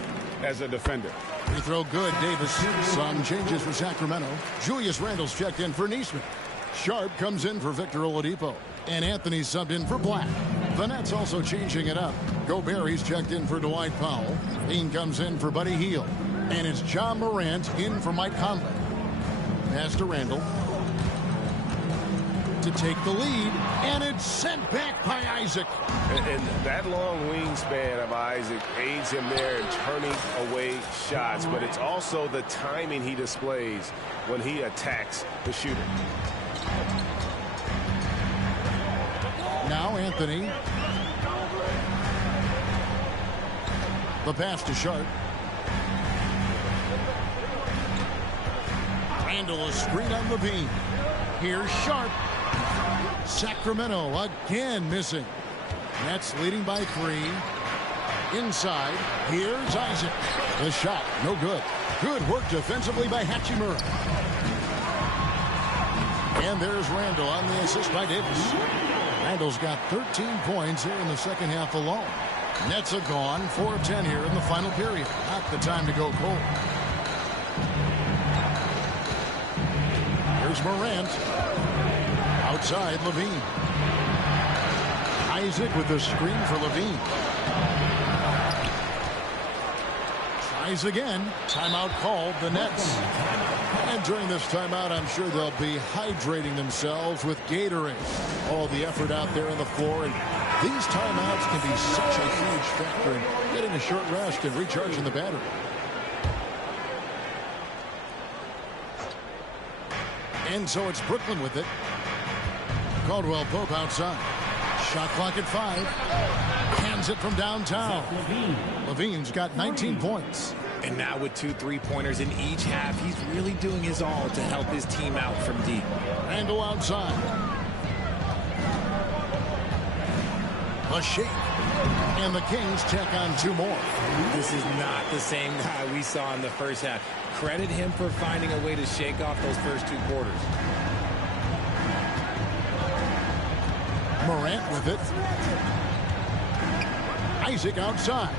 as a defender. Free throw good. Davis. Some changes for Sacramento. Julius Randle's checked in for Neesmith. Sharp comes in for Victor Oladipo. And Anthony subbed in for Black. The Nets also changing it up. Gobert, he's checked in for Dwight Powell. Bean comes in for Buddy Hield. And it's John Morant in for Mike Conley. Pass to Randle. To take the lead. And it's sent back by Isaac. And that long wingspan of Isaac aids him there in turning away shots. But it's also the timing he displays when he attacks the shooter. Now Anthony. The pass to Sharp. Randle a screen on Levine. Here's Sharp. Sacramento again missing. Nets leading by 3. Inside. Here's Isaac. The shot, no good. Good work defensively by Hachimura. And there's Randle on the assist by Davis. Randle's got 13 points here in the second half alone. Nets are gone. 4 of 10 here in the final period. Not the time to go cold. Here's Morant. Outside, Levine. Isaac with the screen for Levine. Tries again. Timeout called, the Nets. And during this timeout, I'm sure they'll be hydrating themselves with Gatorade. All the effort out there on the floor. And these timeouts can be such a huge factor in getting a short rest and recharging the battery. And so it's Brooklyn with it. Caldwell Pope outside. Shot clock at 5. Hands it from downtown. Levine's got 19 points. And now with 2 3-pointers in each half, he's really doing his all to help his team out from deep. Randle outside. A shake. And the Kings tack on 2 more. This is not the same guy we saw in the first half. Credit him for finding a way to shake off those first 2 quarters. Morant with it. Isaac outside.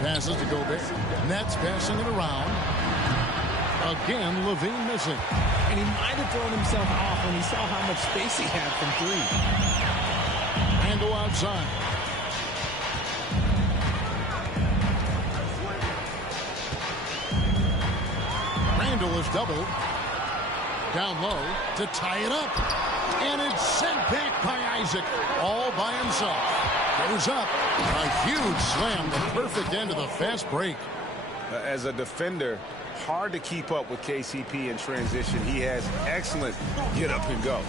Passes to Gobert. Nets passing it around. Again, Levine missing. And he might have thrown himself off when he saw how much space he had from 3. Randle outside. Randle is doubled. Down low to tie it up. And it's sent back by Isaac. All by himself. Goes up. A huge slam. The perfect end of the fast break. As a defender, Hard to keep up with KCP in transition. He has excellent get up and go.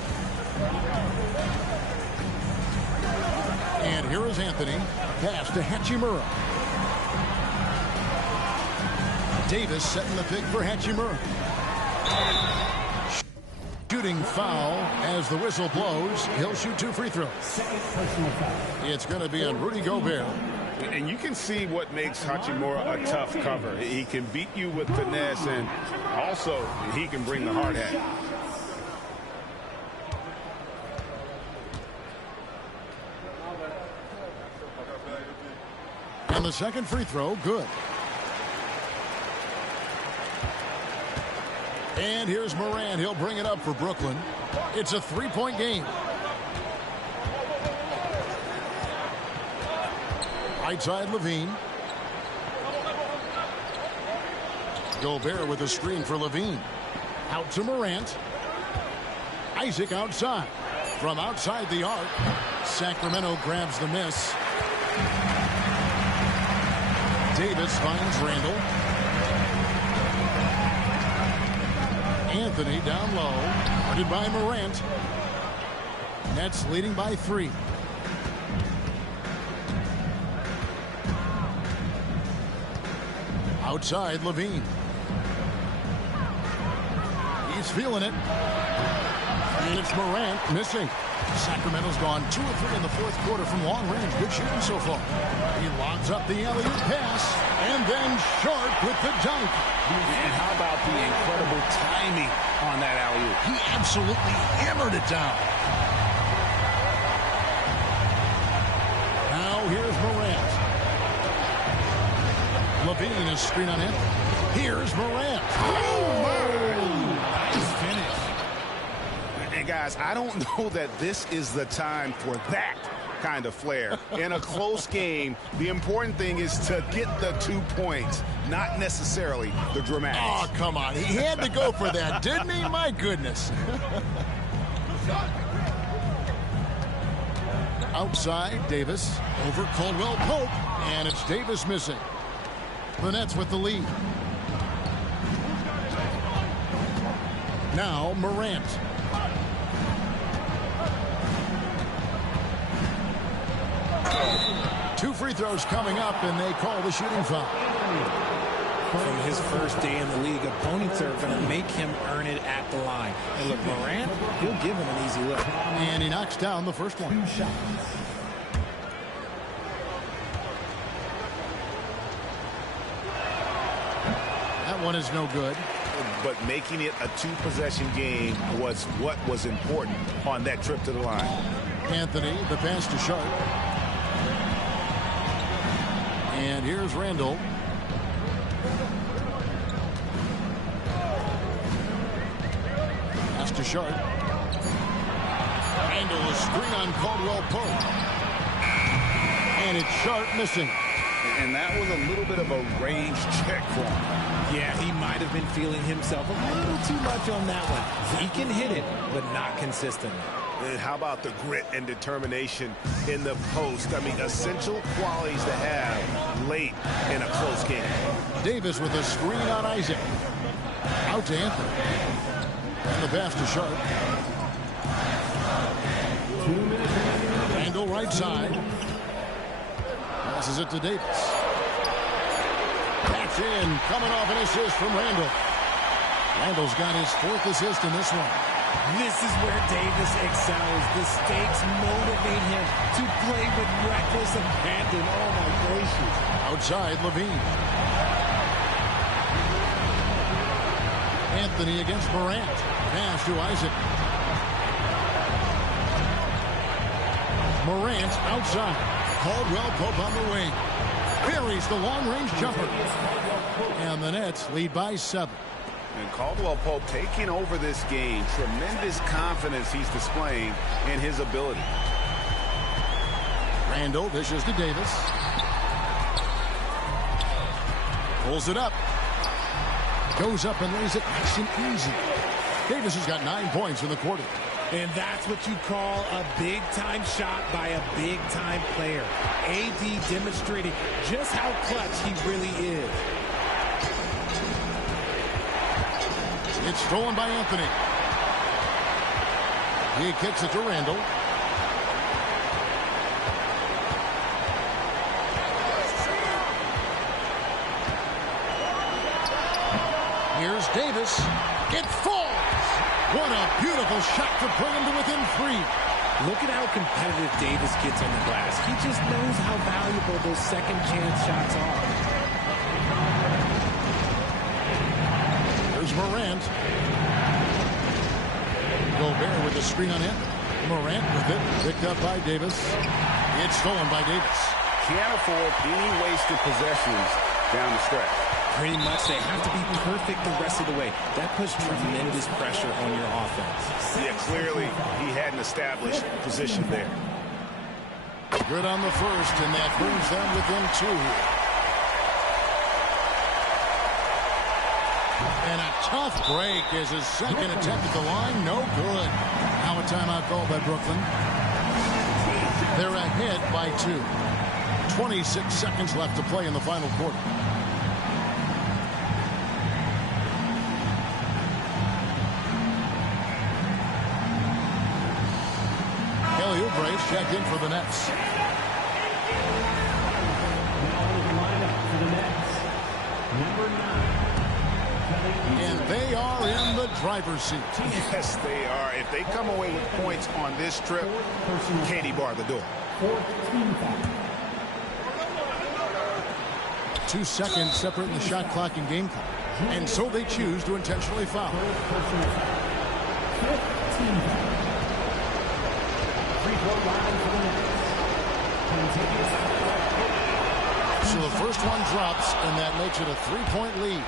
And here is Anthony. Pass to Hachimura. Davis setting the pick for Hachimura. Shooting foul as the whistle blows. He'll shoot 2 free throws. It's going to be on Rudy Gobert. And you can see what makes Hachimura a tough cover. He can beat you with finesse, and also he can bring the hard hat. And the second free throw, good. And here's Morant. He'll bring it up for Brooklyn. It's a 3-point game. Right side, Levine. Gobert with a screen for Levine. Out to Morant. Isaac outside. From outside the arc. Sacramento grabs the miss. Davis finds Randall. Anthony down low. Guarded by Morant. Nets leading by 3. Outside, Levine. He's feeling it. And it's Morant missing. Sacramento's gone 2 of 3 in the fourth quarter from long range. Good shooting so far. He lobs up the alley-oop pass. And then Sharp with the dunk. And how about the incredible timing on that alley-oop? He absolutely hammered it down. Now here's Morant. Levine is screen on him. Here's Morant. Nice finish. And guys, I don't know that this is the time for that kind of flair. In a close game, the important thing is to get the 2 points, not necessarily the dramatics. Oh, come on. He had to go for that, didn't he? My goodness. Outside, Davis. Over Caldwell Pope. And it's Davis missing. The Nets with the lead. Now Morant. Two free throws coming up, and they call the shooting foul. From his first day in the league, opponents are going to make him earn it at the line. And look, Morant, he'll give him an easy look. And he knocks down the first one. That one is no good. But making it a 2-possession game was what was important on that trip to the line. Anthony, the pass to Sharp. And here's Randall. Pass to Sharp. Randall, a screen on Caldwell Pope. And it's Sharp missing. And that was a little bit of a range check for him. Yeah, he might have been feeling himself a little too much on that one. He can hit it, but not consistently. And how about the grit and determination in the post? I mean, essential qualities to have late in a close game. Davis with a screen on Isaac. Out to Anthony. And the pass to Sharp. Randall right side. Passes it to Davis. That's in. Coming off an assist from Randall. Randall's got his 4th assist in this one. This is where Davis excels. The stakes motivate him to play with reckless abandon. Oh, my gracious. Outside, Levine. Anthony against Morant. Pass to Isaac. Morant outside. Caldwell Pope on the wing. Buries the long-range jumper. And the Nets lead by 7. And Caldwell Pope taking over this game. Tremendous confidence he's displaying in his ability. Randall dishes to Davis. Pulls it up. Goes up and lays it nice and easy. Davis has got 9 points in the quarter. And that's what you call a big-time shot by a big-time player. AD demonstrating just how clutch he really is. It's stolen by Anthony. He kicks it to Randall. Here's Davis. It falls. What a beautiful shot to bring him to within 3. Look at how competitive Davis gets on the glass. He just knows how valuable those second chance shots are. There's Morant. Gobert with the screen on him. Morant with it. Picked up by Davis. It's stolen by Davis. Can't afford any wasted possessions down the stretch. Pretty much they have to be perfect the rest of the way. That puts tremendous pressure on your offense. Yeah, clearly he had an established position there. Good on the first, and that brings them within 2. And a tough break is his second attempt at the line. No good. Now a timeout called by Brooklyn. They're ahead by 2. 26 seconds left to play in the final quarter. Kelly Oubre's checked in for the Nets. And they are in the driver's seat. Yes, they are. If they come away with points on this trip, can't he bar the door? 2 seconds separating the shot clock and game clock. And so they choose to intentionally foul. So the first one drops, and that makes it a 3-point lead.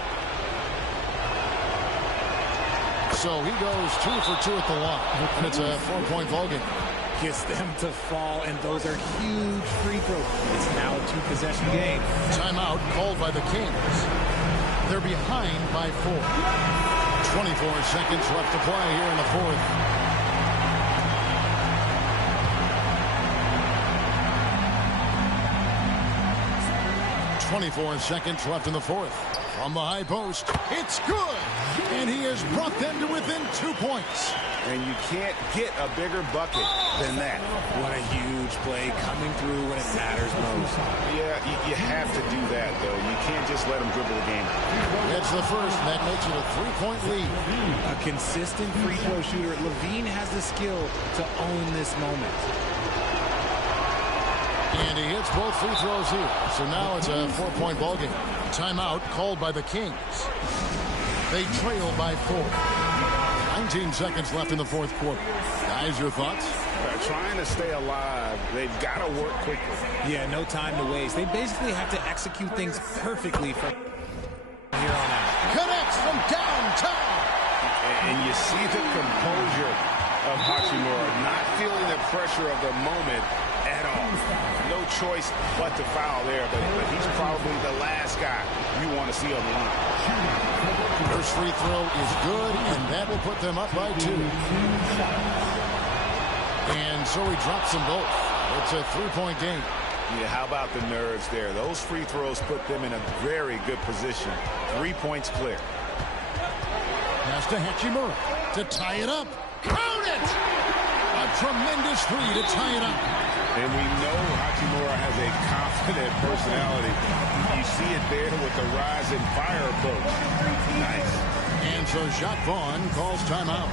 So he goes 2 for 2 at the line, and it's a 4-point ball game. Gets them to fall, and those are huge free throws. It's now a 2-possession game. Timeout called by the Kings. They're behind by 4. 24 seconds left to play here in the fourth. .24 seconds left in the fourth. From the high post, it's good! And he has brought them to within 2 points. And you can't get a bigger bucket than that. What a huge play coming through when it matters most. Yeah, you have to do that, though. You can't just let him dribble the game. That's the first, and that makes it a 3-point lead. A consistent free throw shooter. Levine has the skill to own this moment. And he hits both free throws here. So now it's a 4-point ball game. Timeout called by the Kings. They trail by 4. 19 seconds left in the fourth quarter. Guys, your thoughts? Trying to stay alive, they've got to work quickly. Yeah, no time to waste. They basically have to execute things perfectly from here on out. Connects from downtown. And you see the composure of Hachimura, not feeling the pressure of the moment at all. No choice but to foul there, but he's probably the last guy you want to see on the line. First free throw is good, and that will put them up by 2. And so he drops them both. It's a 3-point game. Yeah, how about the nerves there? Those free throws put them in a very good position. 3 points clear. Pass to Hachimura to tie it up. Count it! A tremendous 3 to tie it up. And we know Hachimura has a confident personality. You see it there with the rise and fire approach. Nice. And so Jacques Vaughn calls timeout.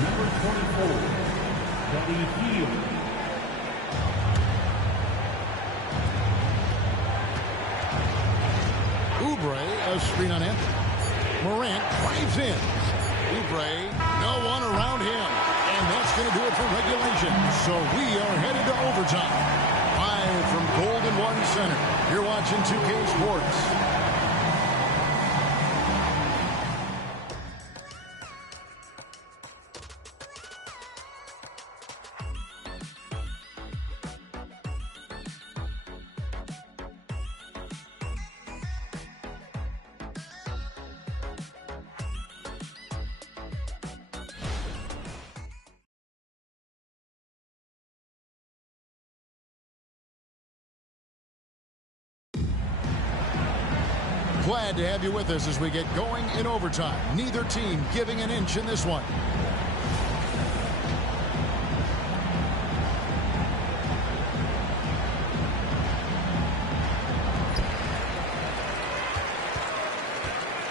Number 24, Kelly Field. Oubre, a screen on Anthony. Morant drives in. Oubre, no one around him. And that's going to do it for regulation. So we are headed to overtime. Live from Golden One Center. You're watching 2K Sports. Glad to have you with us as we get going in overtime. Neither team giving an inch in this one.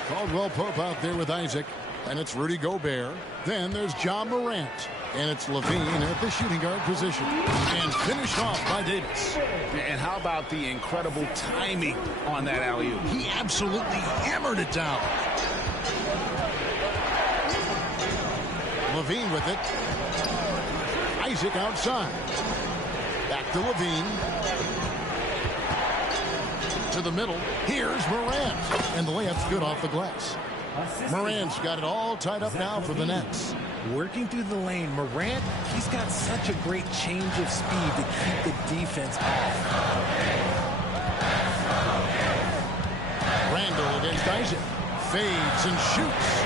Caldwell Pope out there with Isaac. And it's Rudy Gobert. Then there's John Morant. And it's Levine at the shooting guard position. And finished off by Davis. And how about the incredible timing on that alley-oop? He absolutely hammered it down. Levine with it. Isaac outside. Back to Levine. To the middle. Here's Morant. And the layup's good off the glass. Morant's got it all tied up now for the Nets. Working through the lane, Morant, he's got such a great change of speed to keep the defense off. Randall against Isaac. Fades and shoots.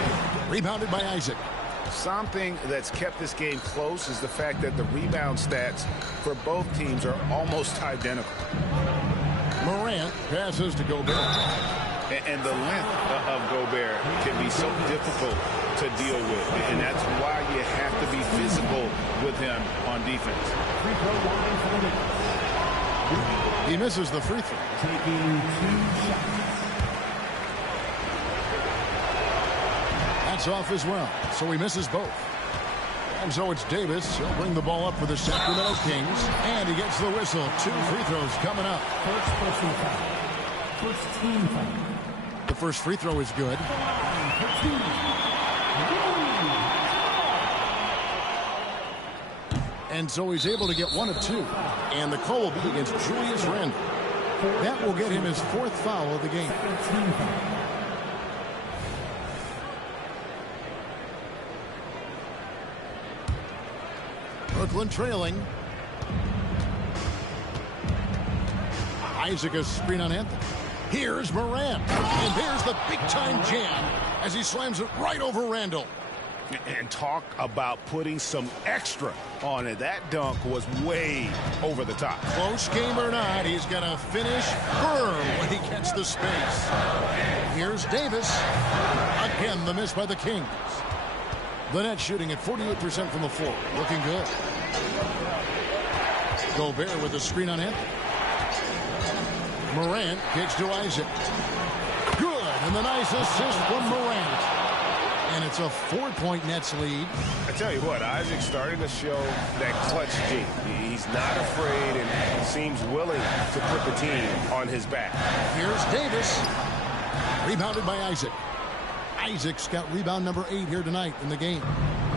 Rebounded by Isaac. Something that's kept this game close is the fact that the rebound stats for both teams are almost identical. Morant passes to Gobert. And the length of Gobert can be so difficult to deal with. And that's why you have to be physical with him on defense. He misses the free throw. Taking 2 shots. That's off as well. So he misses both. And so it's Davis. He'll bring the ball up for the Sacramento Kings. And he gets the whistle. 2 free throws coming up. First personal foul. First team foul. The first free throw is good. And so he's able to get 1 of 2. And the call will be against Julius Randle. That will get him his 4th foul of the game. Brooklyn trailing. Isaac, a screen on Anthony. Here's Morant. And there's the big-time jam as he slams it right over Randall. And talk about putting some extra on it. That dunk was way over the top. Close game or not, he's going to finish firm when he gets the space. Here's Davis. Again, the miss by the Kings. The Nets shooting at 48% from the floor. Looking good. Gobert with a screen on Anthony. Morant kicks to Isaac. Good, and the nice assist from Morant. And it's a 4-point Nets lead. I tell you what, Isaac's starting to show that clutch gene. He's not afraid and seems willing to put the team on his back. Here's Davis. Rebounded by Isaac. Isaac's got rebound number 8 here tonight in the game.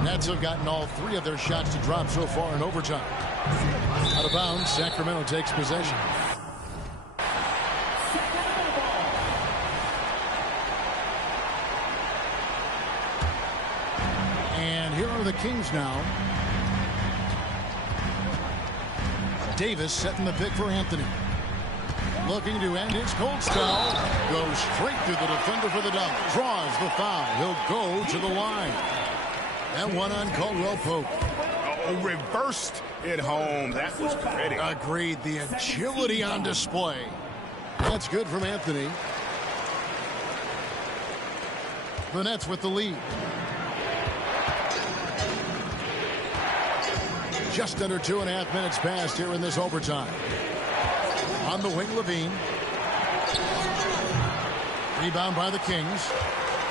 Nets have gotten all 3 of their shots to drop so far in overtime. Out of bounds, Sacramento takes possession. And here are the Kings now. Davis setting the pick for Anthony. Looking to end his cold spell. Goes straight through the defender for the dunk. Draws the foul. He'll go to the line. And one on Caldwell Pope. Oh, reversed it home. That was pretty. Agreed. The agility on display. That's good from Anthony. The Nets with the lead. Just under 2.5 minutes passed here in this overtime. On the wing, Levine. Rebound by the Kings.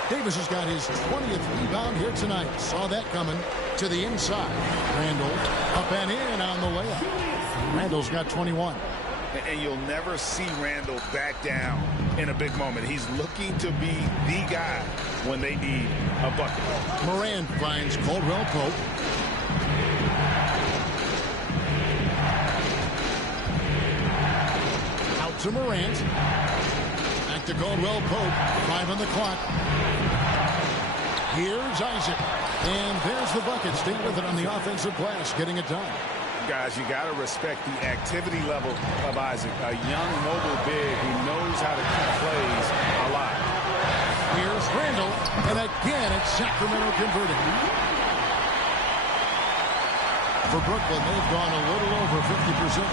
Davis has got his 20th rebound here tonight. Saw that coming. to the inside. Randall up and in on the layup. Randall's got 21. And you'll never see Randall back down in a big moment. He's looking to be the guy when they need a bucket. Morant finds Caldwell Pope. Out to Morant. Back to Caldwell Pope. 5 on the clock. Here's Isaac. And there's the bucket. Stay with it on the offensive glass, getting it done. Guys, you got to respect the activity level of Isaac. A young, mobile big who knows how to keep plays alive. Here's Randall. And again, it's Sacramento converting. For Brooklyn, they've gone a little over 50%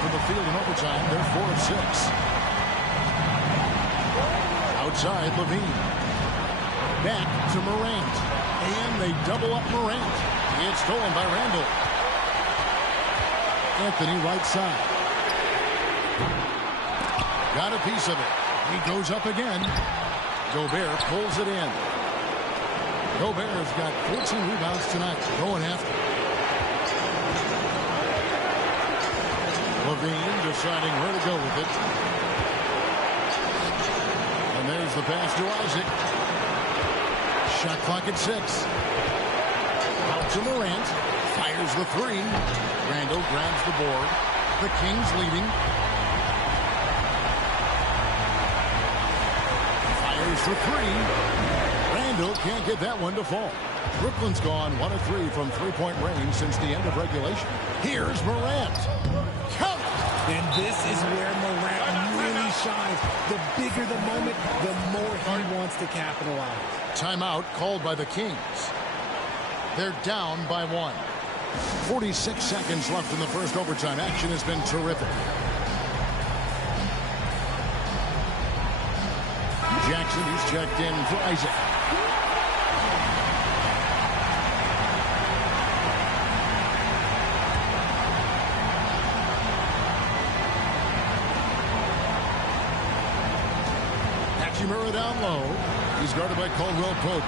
from the field in overtime. They're 4 of 6. Outside, Levine. Back to Morant. And they double up Morant. It's stolen by Randall. Anthony right side. Got a piece of it. He goes up again. Gobert pulls it in. Gobert's got 14 rebounds tonight. Going after. Levine deciding where to go with it. And there's the pass to Isaac. Shot clock at 6. Out to Morant. Fires the 3. Randall grabs the board. The Kings leading. Fires the 3. Randall can't get that one to fall. Brooklyn's gone 1 of 3 from three-point range since the end of regulation. Here's Morant. Count! And this is where Morant really shines. The bigger the moment, the more he wants to capitalize. Timeout called by the Kings. They're down by 1. 46 seconds left in the first overtime. Action has been terrific. Jackson, who's checked in for Isaac. Hachimura down low. He's guarded by Caldwell Pope.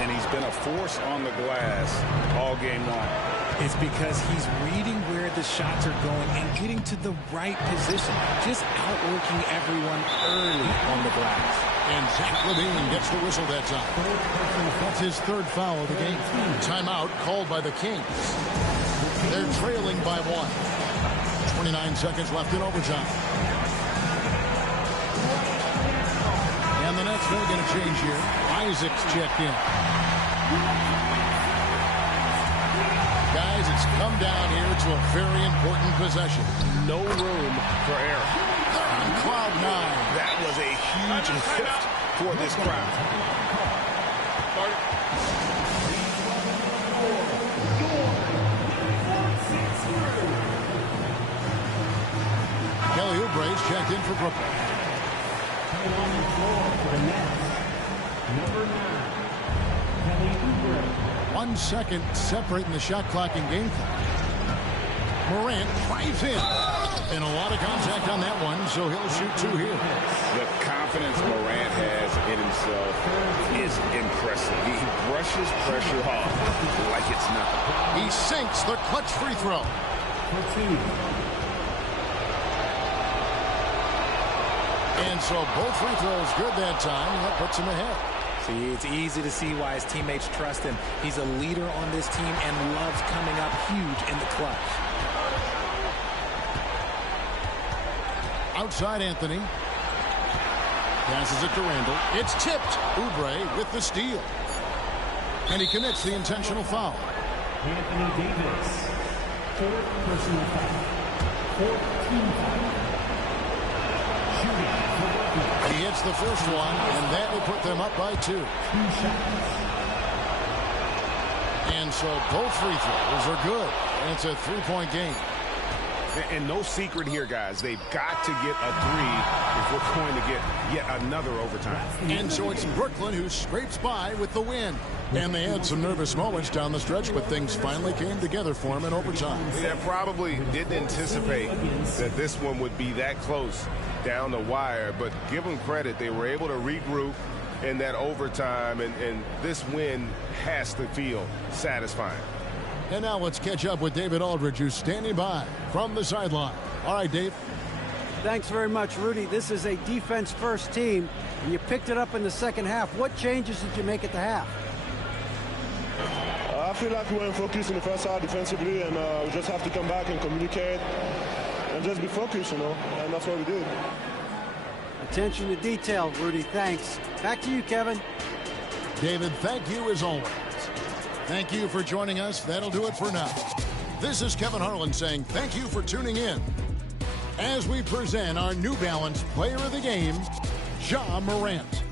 And he's been a force on the glass all game long. It's because he's reading where the shots are going and getting to the right position. Just outworking everyone early on the glass. And Zach Levine gets the whistle that time. That's his 3rd foul of the game. Timeout called by the Kings. They're trailing by 1. 29 seconds left in overtime. And the Nets making a change here. Isaac's checked in. Guys, it's come down here to a very important possession. No room for error. They're on cloud 9. That was a huge lift for this crowd. Kelly Oubre's checked in for Brooklyn. On the floor for the Nets, number 9, Kelly Oubre. 1 second separating the shot clock and game clock. Morant drives in. And a lot of contact on that one, so he'll shoot 2 here. The confidence Morant has in himself is impressive. He brushes pressure off like it's nothing. He sinks the clutch free throw. For 2. And so both free throws good that time, and that puts him ahead. See, it's easy to see why his teammates trust him. He's a leader on this team and loves coming up huge in the clutch. Outside Anthony. Passes it to Randall. It's tipped. Oubre with the steal. And he commits the intentional foul. Anthony Davis, 4th personal foul. 4th team foul. Shooting for Brooklyn. He hits the first one, and that will put them up by 2. 2 shots. And so both free throws are good. And it's a 3-point game. And no secret here, guys. They've got to get a 3 if we're going to get yet another overtime. And so it's Brooklyn who scrapes by with the win. And they had some nervous moments down the stretch, but things finally came together for them in overtime. Yeah, probably didn't anticipate that this one would be that close down the wire, but give them credit. They were able to regroup in that overtime, and this win has to feel satisfying. And now let's catch up with David Aldridge, who's standing by from the sideline. All right, Dave. Thanks very much, Rudy. This is a defense-first team, and you picked it up in the second half. What changes did you make at the half? I feel like we weren't focused in the first half defensively, and we just have to come back and communicate and just be focused, and that's what we did. Attention to detail, Rudy. Thanks. Back to you, Kevin. David, thank you as always. Thank you for joining us. That'll do it for now. This is Kevin Harlan saying thank you for tuning in as we present our New Balance Player of the Game, Ja Morant.